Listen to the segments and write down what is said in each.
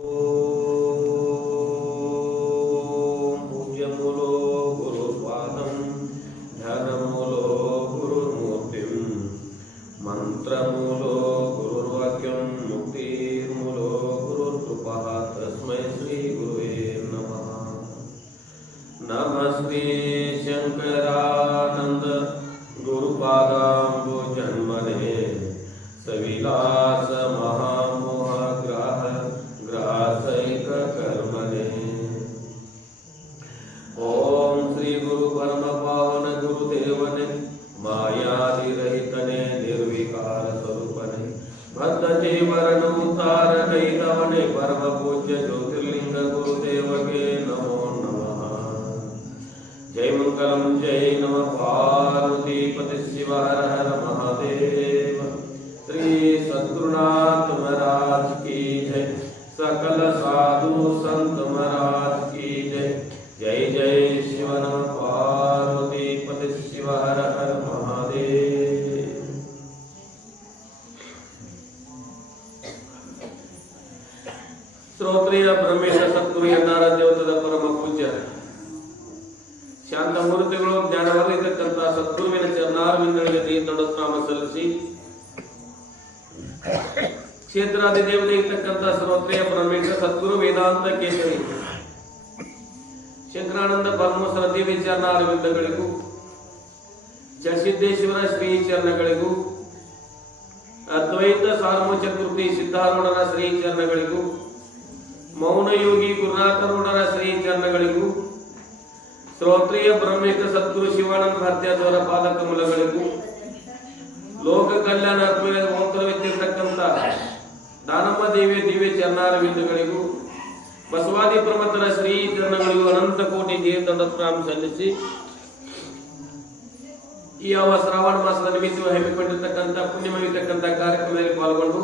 पूज्यमूलो गुरुपादं ध्यानमूलो गुरुर्मूर्तिं मंत्रमूलो गुरुर्वाक्यं मुक्तिर्मूलो गुरुर्कृपा तस्मै श्री गुरुवे नमः। नमः श्री शंकरानंद गुरुपादाम्बुजन्मने सविलास महामोह ग्रासैक कर्मणे। ओम श्री गुरु परम पावन गुरुदेवने मायादिरहितने निर्विकार स्वरूपने बद्ध जीवन उतार कैतवने परम पूज्य ज्योतिर्लिंग गुरुदेव के नमो नमः। जय मंगलम जय नमः पार्वती पति शिव हर हर महादेव। श्री सद्गुरुनाथ महाराज की जय। सकल साधु संत महाराज की जय। जय जय शिव नमः पार्वती पति शिव हर हर महादेव। ಶ್ರೋತ್ರಿಯ ಬ್ರಹ್ಮೇಶ ಸದ್ಗುರು ಎನ್ನಾರ ದೇವತದ ಪರಮ ಪೂಜ್ಯ ಶಾಂತ ಮೂರ್ತಿಗಳು ಜ್ಞಾನವರಿತಕ್ಕಂಥ ಸದ್ಗುರುವಿನ ಚರಣಾರವಿಂದಗಳಿಗೆ ದೀರ್ಘನಾಮ ಸಲ್ಲಿಸಿ ಕ್ಷೇತ್ರಾಧಿದೇವತೆ ಇರ್ತಕ್ಕಂಥ ಶ್ರೋತ್ರಿಯ ಬ್ರಹ್ಮೇಶ ಸದ್ಗುರು ವೇದಾಂತ ಕೇಸರಿ ಶಂಕರಾನಂದ ಪರಮಹಂಸರ ದಿವ್ಯ ಚರಣಾರವಿಂದಗಳಿಗೂ ಜಯಸಿದ್ದೇಶ್ವರ ಶ್ರೀ ಚರಣಗಳಿಗೂ ಅದ್ವೈತ ಸಾರ್ವಚಕೃತಿ ಸಿದ್ಧಾರೂಢರ ಶ್ರೀ ಚರಣಗಳಿಗೂ ಮೌನಯೋಗಿ ಗುರುನಾಥರೂಢರ ಶ್ರೀ ಚರಣಗಳಿಗೂ ಶ್ರೋತ್ರಿಯ ಬ್ರಹ್ಮೇಶ ಸದ್ಗುರು ಶಿವಾನಂದ ಭಾರತ್ಯಾದವರ ಪಾದಕಮಲಗಳಿಗೂ ಲೋಕ ಕಲ್ಯಾಣಾತ್ಮಕ ಮೋತ್ತರವಿದ್ದಿರತಕ್ಕಂಥ ದಾನಮ್ಮ ದೇವಿಯ ದಿವ್ಯ ಚರಣಾರವಿಂದಗಳಿಗೂ ಬಸವಾದಿ ಪ್ರಮಥರ ಶ್ರೀ ಚರಣಗಳಿಗೂ ಅನಂತ ಕೋಟಿ ದೇವದಂಡಪ್ರಾಮ ಸಲ್ಲಿಸಿ ಈ ಯಾವ ಶ್ರಾವಣ ಮಾಸದ ನಿಮಿತ್ತವಾಗಿ ಹಮ್ಮಿಕೊಂಡಿರ್ತಕ್ಕಂಥ ಪುಣ್ಯಮವಿರ್ತಕ್ಕಂಥ ಕಾರ್ಯಕ್ರಮದಲ್ಲಿ ಪಾಲ್ಗೊಂಡು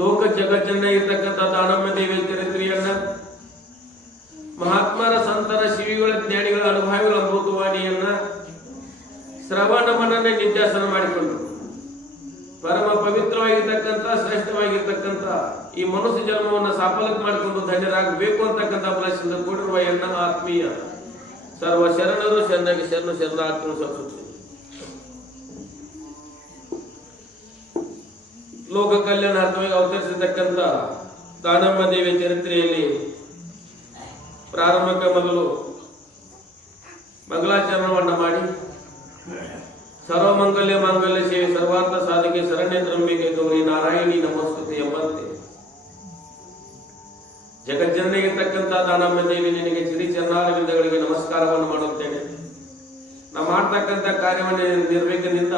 ಲೋಕ ಜಗಜ್ಜನ ಇರ್ತಕ್ಕಂಥ ದಾನಮ್ಮ ದೇವಿಯ ಚರಿತ್ರೆಯನ್ನ ಮಹಾತ್ಮರ ಸಂತರ ಶಿವಿಗಳ ಜ್ಞಾನಿಗಳ ಅನುಭವಿಗಳ ಅಮೃತವಾಣಿಯನ್ನ ಶ್ರವಣ ಮನನ ನಿತ್ಯಾಸನ ಮಾಡಿಕೊಂಡು ಪರಮ ಪವಿತ್ರವಾಗಿರ್ತಕ್ಕಂಥ ಶ್ರೇಷ್ಠವಾಗಿರ್ತಕ್ಕಂಥ ಈ ಮನುಷ್ಯ ಜನ್ಮವನ್ನು ಸಾಫಲ್ಯ ಮಾಡಿಕೊಂಡು ಧನ್ಯರಾಗಬೇಕು ಅಂತಕ್ಕಂಥ ಫಲದಿಂದ ಕೂಡಿರುವ ಎನ್ನ ಆತ್ಮೀಯ ಸರ್ವ ಶರಣರು ಶರಣಗೆ ಶರಣ ಶರಣಾರ್ಥಿಗಳು ಸಲ್ಲಿಸುತ್ತೇನೆ. ಲೋಕ ಕಲ್ಯಾಣಾರ್ಥವಾಗಿ ಅವತರಿಸಿರ್ತಕ್ಕಂಥ ದಾನಮ್ಮ ದೇವಿಯ ಚರಿತ್ರೆಯಲ್ಲಿ ಪ್ರಾರಂಭಕ್ಕೆ ಮೊದಲು ಮಂಗಲಾಚರಣವನ್ನು ಮಾಡಿ ಸರ್ವಮಂಗಲ್ಯ ಮಾಂಗಲ್ಯ ಸೇವೆ ಸರ್ವಾರ್ಥ ಸಾಧಕೆ ಶರಣ್ಯತ್ರಂಬಿಕೆ ಗೌರಿ ನಾರಾಯಣಿ ನಮಸ್ಕೃತಿ ಎಂಬಂತೆ ಜಗಜ್ಜನಿಗಿರ್ತಕ್ಕಂಥ ದಾನಮ್ಮ ದೇವಿ ನಿನಗೆ ಶ್ರೀ ಚರಣಾರವಿಂದಗಳಿಗೆ ನಮಸ್ಕಾರವನ್ನು ಮಾಡುತ್ತೇನೆ. ನಾವು ಮಾಡ್ತಕ್ಕಂಥ ಕಾರ್ಯವನ್ನು ನಿರ್ವೇಗದಿಂದ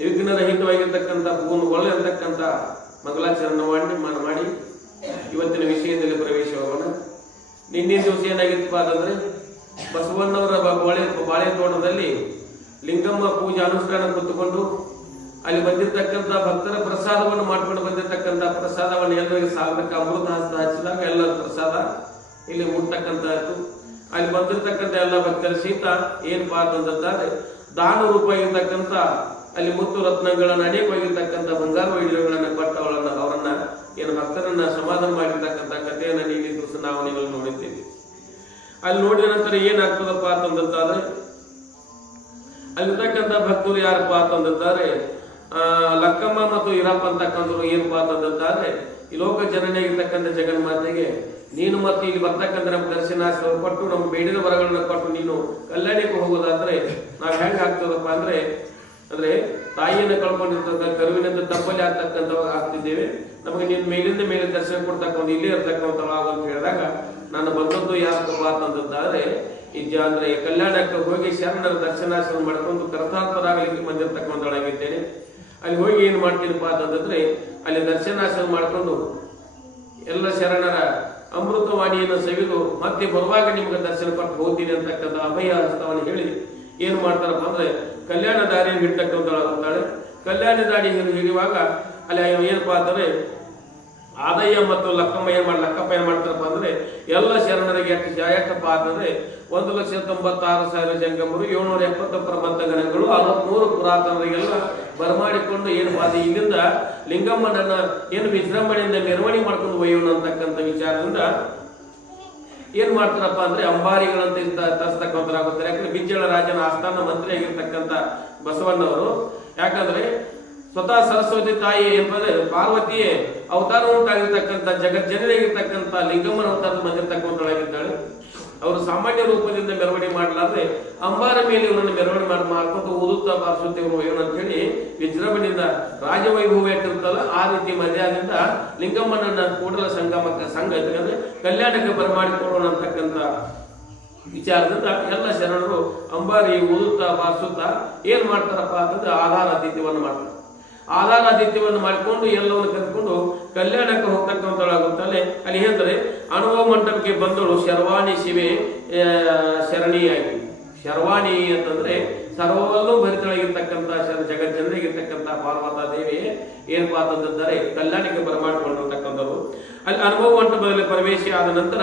ವಿಘ್ನರಹಿತವಾಗಿರ್ತಕ್ಕಂಥ ಪೂರ್ಣಗೊಳ್ಳಿರ್ತಕ್ಕಂಥ ಮಂಗಲಾಚರಣವನ್ನು ಮಾಡಿ ಇವತ್ತಿನ ವಿಷಯದಲ್ಲಿ ಪ್ರವೇಶವನ್ನು ನಿನ್ನಿನ ದಿವಸ ಏನಾಗಿತ್ತಪ್ಪ ಅಂತಂದ್ರೆ ಬಸವಣ್ಣವರ ಬಾಳೆ ತೋಟದಲ್ಲಿ ಲಿಂಗಮ್ಮ ಪೂಜೆ ಅನುಷ್ಠಾನ ಕೂತ್ಕೊಂಡು ಅಲ್ಲಿ ಬಂದಿರತಕ್ಕಂಥ ಭಕ್ತರ ಪ್ರಸಾದವನ್ನು ಮಾಡ್ಕೊಂಡು ಬಂದಿರತಕ್ಕಂಥ ಪ್ರಸಾದವನ್ನು ಎಲ್ಲರಿಗೆ ಸಾಗದಕ್ಕೆ ಅಮೃತ ಹಸ್ತ ಹಚ್ಚಿದಾಗ ಎಲ್ಲರ ಪ್ರಸಾದ ಇಲ್ಲಿ ಮುಟ್ತಕ್ಕಂಥದ್ದು. ಅಲ್ಲಿ ಬಂದಿರತಕ್ಕಂಥ ಎಲ್ಲ ಭಕ್ತರ ಸಹಿತ ಏನಪ್ಪಾ ಅಂತಂದ್ರೆ ದಾನ ರೂಪಾಯಿರ್ತಕ್ಕಂಥ ಅಲ್ಲಿ ಮುತ್ತು ರತ್ನಗಳನ್ನ ಅನೇಕವಾಗಿರ್ತಕ್ಕಂಥ ಬಂಗಾರ ವೈಢ್ಯಗಳನ್ನ ಕೊಟ್ಟವಳನ್ನ ಅವರನ್ನ ಏನು ಭಕ್ತರನ್ನ ಸಮಾಧಾನ ಮಾಡಿರ್ತಕ್ಕಂಥ ಕಥೆಯನ್ನ ನೀಡಿ ದಿವಸ ನಾವು ನೀವು ನೋಡಿದ್ದೇವೆ. ಅಲ್ಲಿ ನೋಡಿದ ನಂತರ ಏನಾಗ್ತದಪ್ಪ ಅಂತಂದ್ರೆ ಅಲ್ಲಿರ್ತಕ್ಕಂಥ ಭಕ್ತರು ಯಾರಪ್ಪ ಅಂತಂದ್ರೆ ಲಕ್ಕಮ್ಮ ಮತ್ತು ಈರಪ್ಪ ಅಂತಕ್ಕಂಥವ್ರು ಏನಪ್ಪಾ ಅಂತಂದ್ರೆ ಈ ಲೋಕ ಜನನಿಯಾಗಿರ್ತಕ್ಕಂಥ ಜಗನ್ಮಾತೆಗೆ ನೀನು ಮತ್ತೆ ಇಲ್ಲಿ ಬರ್ತಕ್ಕಂಥ ನಮ್ಮ ದರ್ಶನ ಕೊಟ್ಟು ನಮ್ಮ ಬೇಡಿದ ವರಗಳನ್ನ ಕೊಟ್ಟು ನೀನು ಕಲ್ಯಾಣಕ್ಕೆ ಹೋಗೋದಾದ್ರೆ ನಾವ್ ಹೆಂಗ್ ಆಗ್ತದಪ್ಪ ಅಂದ್ರೆ ತಾಯಿಯನ್ನು ಕಳ್ಕೊಂಡಿರ್ತಕ್ಕ ಕರುವಿನಿಂದ ತಪ್ಪಲ್ಲಿ ಆಗ್ತಿದ್ದೇವೆ. ನಮಗೆ ನೀನು ಮೇಲಿಂದ ಮೇಲೆ ದರ್ಶನ ಕೊಡ್ತಕ್ಕ ಇಲ್ಲೇ ಇರ್ತಕ್ಕಂಥ ಅಂತ ಹೇಳಿದಾಗ ನಾನು ಬಂದದ್ದು ಯಾಕಪ್ಪ ಅಂತಂದ್ರೆ ಅಂದ್ರೆ ಕಲ್ಯಾಣಕ್ಕೆ ಹೋಗಿ ಶರಣರ ದರ್ಶನಾಶ್ರಮ ಮಾಡ್ಕೊಂಡು ಕರ್ತಾರ್ಥರಾಗಲಿಕ್ಕೆ ಬಂದಿರತಕ್ಕಂಥೊಳಗಿದ್ದೇನೆ. ಅಲ್ಲಿ ಹೋಗಿ ಏನ್ ಮಾಡ್ತೀನಪ್ಪ ಅಂತಂದ್ರೆ ಅಲ್ಲಿ ದರ್ಶನಾಶ್ರಮ ಮಾಡ್ಕೊಂಡು ಎಲ್ಲ ಶರಣರ ಅಮೃತವಾಣಿಯನ್ನು ಸವಿದು ಮತ್ತೆ ಬರುವಾಗ ನಿಮ್ಗೆ ದರ್ಶನ ಕೊಟ್ಟು ಹೋಗ್ತೀನಿ ಅಂತಕ್ಕಂಥ ಅಭಯ ಹಸ್ತವನ್ನು ಹೇಳಿ ಏನ್ ಮಾಡ್ತಾರಪ್ಪ ಅಂದ್ರೆ ಕಲ್ಯಾಣ ದಾರಿಯನ್ನು ಹಿಡ್ತಕ್ಕಂಥಾಳೆ. ಕಲ್ಯಾಣ ದಾರಿ ಹಿಡಿಯುವಾಗ ಅಲ್ಲಿ ಏನಪ್ಪಾ ಅಂತಂದ್ರೆ ಆದಯ್ಯ ಮತ್ತು ಲಕ್ಕಪ್ಪ ಏನ್ ಮಾಡ್ತಾರಪ್ಪ ಅಂದ್ರೆ ಎಲ್ಲ ಶರಣರಿಗೆ ಎಷ್ಟಪ್ಪ ಅಂತಂದ್ರೆ 1,96,000 ಜಂಗಮರು, 770 ಪ್ರಬಂಧ ಗಣಗಳು, 63 ಪುರಾತನರಿಗೆಲ್ಲ ಬರಮಾಡಿಕೊಂಡು ಏನಪ್ಪ ಅದು ಇಲ್ಲಿಂದ ಲಿಂಗಮ್ಮನನ್ನ ಏನು ವಿಜೃಂಭಣೆಯಿಂದ ಮೆರವಣಿಗೆ ಮಾಡ್ಕೊಂಡು ಒಯ್ಯೋಣ ಅಂತಕ್ಕಂಥ ವಿಚಾರದಿಂದ ಏನ್ ಮಾಡ್ತಾರಪ್ಪ ಅಂದ್ರೆ ಅಂಬಾರಿಗಳಂತ ತರಿಸ್ತಕ್ಕಂಥರಾಗುತ್ತಾರೆ. ಯಾಕಂದ್ರೆ ಬಿಜ್ಜಳ ರಾಜನ ಆಸ್ಥಾನ ಮಂತ್ರಿ ಆಗಿರ್ತಕ್ಕಂಥ ಬಸವಣ್ಣವರು, ಯಾಕಂದ್ರೆ ಸ್ವತಃ ಸರಸ್ವತಿ ತಾಯಿ ಎಂಬುದೇ ಪಾರ್ವತಿಯೇ ಅವತಾರ ಉಂಟಾಗಿರ್ತಕ್ಕಂಥ ಜಗಜ್ಜನಿಯಾಗಿರ್ತಕ್ಕಂಥ ಲಿಂಗಮ್ಮನ ಅವತಾರ ಬಂದಿರ್ತಕ್ಕಂಥಳಾಗಿದ್ದಾಳೆ. ಅವರು ಸಾಮಾನ್ಯ ರೂಪದಿಂದ ಮೆರವಣಿಗೆ ಮಾಡಲಾದ್ರೆ ಅಂಬಾರ ಮೇಲೆ ಇವರನ್ನು ಮೆರವಣಿಗೆ ಮಾಡ್ಕೊಂಡು ಊದುತ್ತಾ ಬಾರಿಸುತ್ತೆ ಇವರು ಅಂತ ಹೇಳಿ ವಿಜೃಂಭಣೆಯಿಂದ ರಾಜವೈಭವ ಇಟ್ಟಿರ್ತಲ್ಲ ಆ ರೀತಿ ಮರ್ಯಾದೆಯಿಂದ ಲಿಂಗಮ್ಮನನ್ನ ಕೂಡಲ ಸಂಘ ಯಾಕಂದ್ರೆ ಕಲ್ಯಾಣಕ್ಕೆ ಬರಮಾಡಿಕೊಳ್ಳೋಣ ಅಂತಕ್ಕಂಥ ವಿಚಾರದಿಂದ ಎಲ್ಲ ಶರಣರು ಅಂಬಾರಿ ಊದುತ್ತಾ ಬಾರಿಸುತ್ತಾ ಏನ್ ಮಾಡ್ತಾರಪ್ಪ ಅಂತಂದ್ರೆ ಆಧಾರಾತಿಥ್ಯವನ್ನು ಮಾಡ್ತಾರೆ. ಆಧಾರಾತಿಥ್ಯವನ್ನು ಮಾಡಿಕೊಂಡು ಎಲ್ಲವನ್ನು ಕರೆದುಕೊಂಡು ಕಲ್ಯಾಣಕ್ಕೆ ಹೋಗ್ತಕ್ಕಂಥಳಾಗುತ್ತಲೆ ಅಲ್ಲಿ ಹೇಳ್ತಾರೆ ಅನುಭವ ಮಂಟಪಕ್ಕೆ ಬಂದಳು ಶರ್ವಾಣಿ ಶಿವೆ ಶರಣಿಯಾಗಿ. ಶರ್ವಾಣಿ ಅಂತಂದ್ರೆ ಸರ್ವವಲ್ಲೂ ಭರಿತಳಾಗಿರ್ತಕ್ಕಂಥ ಜಗಜ್ಜನರಿಗಿರ್ತಕ್ಕಂಥ ಪಾರ್ವತಾ ದೇವಿ ಏನಪ್ಪ ಅಂತಂದಿದ್ದಾರೆ ಕಲ್ಯಾಣಕ್ಕೆ ಬರಮಾಡಿಕೊಂಡಿರ್ತಕ್ಕಂಥವ್ರು. ಅಲ್ಲಿ ಅನುಭವ ಮಂಟಪದಲ್ಲಿ ಪ್ರವೇಶ ಆದ ನಂತರ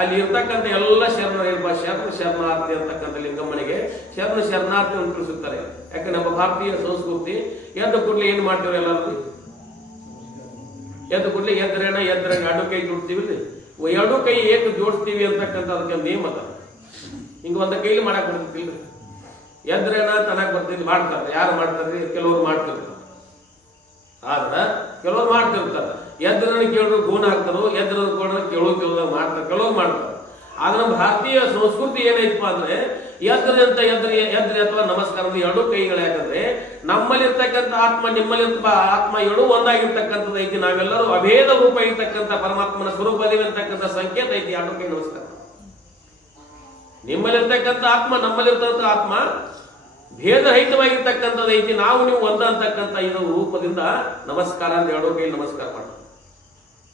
ಅಲ್ಲಿ ಇರ್ತಕ್ಕಂಥ ಎಲ್ಲ ಶರಣರು ಶರಣಾರ್ಥಿ ಅಂತಕ್ಕಂಥ ಲಿಂಗಮ್ಮನಿಗೆ ಶರಣಾರ್ಥಿಯನ್ನು ತಿಳಿಸುತ್ತಾರೆ. ಯಾಕೆ ನಮ್ಮ ಭಾರತೀಯ ಸಂಸ್ಕೃತಿ ಎದ್ದು ಕೂಡಲೇ ಏನ್ ಮಾಡ್ತೀವಿ ಎಲ್ಲರೂ ಎದ್ದು ಕೂಡಲೇ ಎದ್ರೇನ ಎರಡು ಕೈ ಜೋಡ್ತೀವಿ, ಎರಡು ಕೈ ಏಕೆ ಜೋಡಿಸ್ತೀವಿ ಅಂತಕ್ಕಂಥ ಅದಕ್ಕೆ ನೇಮ್ ಅದ. ಹಿಂಗ ಒಂದ ಕೈಲಿ ಮಾಡಕ್ ಬರ್ತಿಲ್ರಿ, ಎದ್ರೇನ ತನಕ್ ಬರ್ತಿದ್ ಮಾಡ್ತಾರೆ. ಯಾರು ಮಾಡ್ತಾರ್ರಿ? ಕೆಲವರು ಮಾಡ್ತಿರ್ತಾರೆ. ಆದ್ರ ಕೆಲವ್ರು ಮಾಡ್ತಿರ್ತಾರೆ. ಎದ್ರನ್ನ ಕೇಳಿದ್ರು ಗೂಣ ಹಾಕ್ತಾರೋ, ಎದ್ರನ್ನ ಕೇಳೋ ಮಾಡ್ತಾರೆ, ಕೆಲವ್ರು ಮಾಡ್ತಾರೆ. ಆದ್ರೆ ನಮ್ಮ ಭಾರತೀಯ ಸಂಸ್ಕೃತಿ ಏನೈತಪ್ಪ ಅಂದ್ರೆ ಎದ್ರಿ ಅಥವಾ ನಮಸ್ಕಾರದ ಎರಡು ಕೈಗಳು. ಯಾಕಂದ್ರೆ ನಮ್ಮಲ್ಲಿರ್ತಕ್ಕಂಥ ಆತ್ಮ ನಿಮ್ಮಲ್ಲಿ ಆತ್ಮ ಎರಡು ಒಂದಾಗಿರ್ತಕ್ಕಂಥದ್ದು ಐತಿ. ನಾವೆಲ್ಲರೂ ಅಭೇದ ರೂಪ ಇರ್ತಕ್ಕಂಥ ಪರಮಾತ್ಮನ ಸ್ವರೂಪದೇವಿ ಅಂತಕ್ಕಂಥ ಸಂಕೇತ ಐತಿ ಎರಡು ಕೈ ನಮಸ್ಕಾರ. ನಿಮ್ಮಲ್ಲಿರ್ತಕ್ಕಂಥ ಆತ್ಮ ನಮ್ಮಲ್ಲಿರ್ತಕ್ಕಂಥ ಆತ್ಮ ಭೇದರಹಿತವಾಗಿರ್ತಕ್ಕಂಥದ್ದು ಐತಿ. ನಾವು ನೀವು ಒಂದ ಅಂತಕ್ಕಂಥ ಇದು ರೂಪದಿಂದ ನಮಸ್ಕಾರ ಅಂತ ಎರಡು ಕೈ ನಮಸ್ಕಾರ ಮಾಡ್ತೀವಿ.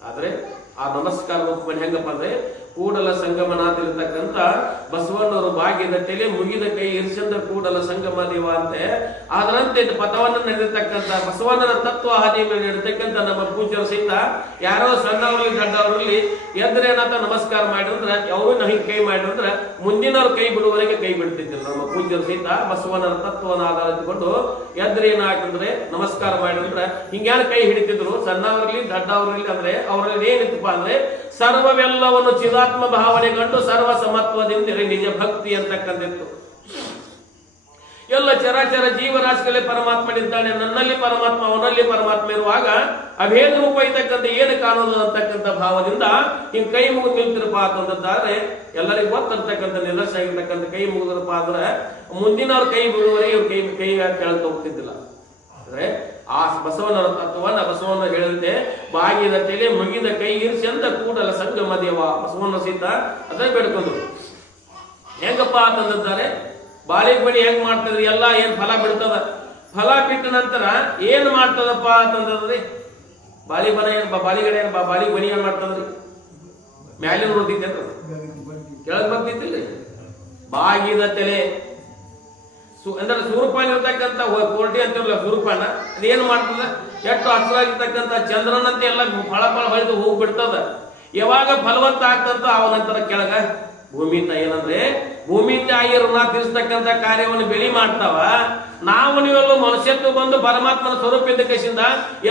ಆದ್ರೆ ಆ ನಮಸ್ಕಾರ ರೂಪ ಹೆಂಗಪ್ಪ ಅಂದ್ರೆ ಕೂಡಲ ಸಂಗಮನಾಥಿರ್ತಕ್ಕಂಥ ಬಸವಣ್ಣವರು ಬಾಗಿದ ತಲೆ ಮುಗಿದ ಕೈ ಇರಿಸಂದ ಕೂಡಲ ಸಂಗಮ ದೇವ ಅಂತೆ. ಅದರಂತೆ ಪಥವನ್ನು ನಡೆದಿರ್ತಕ್ಕಂಥ ಬಸವಣ್ಣನ ತತ್ವ ಹಾದಿ ಮೇಲೆ ನಡೆದಕ್ಕಂಥ ನಮ್ಮ ಪೂಜ್ಯರು ಸಹಿತ ಯಾರೋ ಸಣ್ಣವರಲ್ಲಿ ದೊಡ್ಡವರಲ್ಲಿ ಎದ್ರೇನಾಥ ನಮಸ್ಕಾರ ಮಾಡಿದ್ರೆ ಅವರು ಹಿಂಗೆ ಕೈ ಮಾಡಿದ್ರೆ ಮುಂದಿನವ್ರ ಕೈ ಬಿಡುವವರೆಗೆ ಕೈ ಬಿಡ್ತಿದ್ದಿಲ್ಲ. ನಮ್ಮ ಪೂಜ್ಯರು ಸಹಿತ ಬಸವಣ್ಣನ ತತ್ವವನ್ನು ಆಧರಿಸಿಕೊಂಡು ಎದ್ರೇನಾಕಂದ್ರೆ ನಮಸ್ಕಾರ ಮಾಡಿದ್ರೆ ಹಿಂಗ್ಯಾರು ಕೈ ಹಿಡಿತಿದ್ರು. ಸಣ್ಣವರಲ್ಲಿ ದೊಡ್ಡವರಲ್ಲಿ ಅಂದ್ರೆ ಅವರಲ್ಲಿ ಏನಿತ್ತಪ್ಪ ಅಂದ್ರೆ ಸರ್ವವೆಲ್ಲವನ್ನು ಚಿದಾತ್ಮ ಭಾವನೆ ಕಂಡು ಸರ್ವ ಸಮತ್ವದಿಂದ ನಿಜ ಭಕ್ತಿ ಅಂತಕ್ಕಂಥದ್ದು. ಎಲ್ಲ ಚರಾಚರ ಜೀವರಾಶಿಗಳೇ ಪರಮಾತ್ಮನಿದ್ದಾನೆ, ನನ್ನಲ್ಲಿ ಪರಮಾತ್ಮ ಅವನಲ್ಲಿ ಪರಮಾತ್ಮ ಇರುವಾಗ ಅಭೇದ ರೂಪ ಇರ್ತಕ್ಕಂಥ ಏನು ಕಾಣೋದು ಅಂತಕ್ಕಂಥ ಭಾವದಿಂದ ಹಿಂಗ್ ಕೈ ಮುಗಿದು ನಿಲ್ತಿರಪ್ಪ ಅಂತಂದಾದ್ರೆ ಎಲ್ಲರಿಗೂ ಗೊತ್ತಿರ್ತಕ್ಕಂಥ ನಿದರ್ಶನ ಆಗಿರ್ತಕ್ಕಂಥ ಕೈ ಮುಗಿದ್ರಪ್ಪ ಅಂದ್ರೆ ಮುಂದಿನವ್ರ ಕೈ ಬಿಡುವವರೆಗೆ ಇವ್ರ ಕೈ ಕೆಳಗೆ ಹೋಗ್ತಿದ್ದಿಲ್ಲ. ಅಂದ್ರೆ ಆ ಬಸವಣ್ಣನ ತತ್ವವನ್ನ ಬಸವಣ್ಣ ಹೇಳಿದಂತೆ ಬಾಗಿದ ತಲೆ ಮುಗಿದ ಕೈ ಇರಿಸಿ ಅಂತ ಕೂಡಲ ಸಂಗಮ ದೇವ ಬಸವಣ್ಣ ಸಹಿತ ಅದೇ ಬೇಡ್ಕೊಂಡ್ರು. ಹೆಂಗಪ್ಪ ಅಂತಂದಿದ್ದಾರೆ ಬಾಳಿಗೆ ಬಣಿ ಹೆಂಗ್ ಮಾಡ್ತದ್ರಿ? ಎಲ್ಲ ಏನ್ ಫಲ ಬಿಡ್ತದ, ಫಲ ಬಿಟ್ಟ ನಂತರ ಏನ್ ಮಾಡ್ತದಪ್ಪ ಅಂತಂದ್ರಿ ಬಾಳಿ ಬನ ಏನ್ ಬಾಳಿಗಡೆ ಏನ್ ಬಾಳಿಗೆ ಬನಿ ಏನ್ ಮಾಡ್ತದ್ರಿ? ಮ್ಯಾಲಿನ ನೋಡ್ತಿದ್ದೇನ್ರಿ, ಕೆಳಗ್ ಬರ್ತಿದ್ದಿಲ್ರಿ. ಬಾಗಿದ ತಲೆ ಅಂದ್ರೆ ಸೂರ್ಯಪಾನ ಇರ್ತಕ್ಕಂಥ ಕೋರ್ಟಿ ಅಂತಿರಲ್ಲ ಸೂರ್ಯಪಾನ ಅದೇನು ಮಾಡ್ತದ? ಎಷ್ಟು ಹಸಿರಾಗಿರ್ತಕ್ಕಂಥ ಚಂದ್ರನಂತೆ ಎಲ್ಲ ಫಳ ಹೊಳೆದು ಹೋಗ್ಬಿಡ್ತದ. ಯಾವಾಗ ಫಲವಂತ ಆಗ್ತದ ಅವನಂತರ ಕೆಳಗ ಭೂಮಿ ತಾಯಿ ಏನಂದ್ರೆ ಭೂಮಿ ತಾಯಿಯರನ್ನ ತಿಳಿಸ್ತಕ್ಕಂಥ ಕಾರ್ಯವನ್ನು ಬೆಳಿ ಮಾಡ್ತಾವ. ನಾವು ನೀವೆಲ್ಲ ಮನುಷ್ಯತ್ವ ಬಂದು ಪರಮಾತ್ಮನ ಸ್ವರೂಪದಿಂದ ಕಸಿಂದ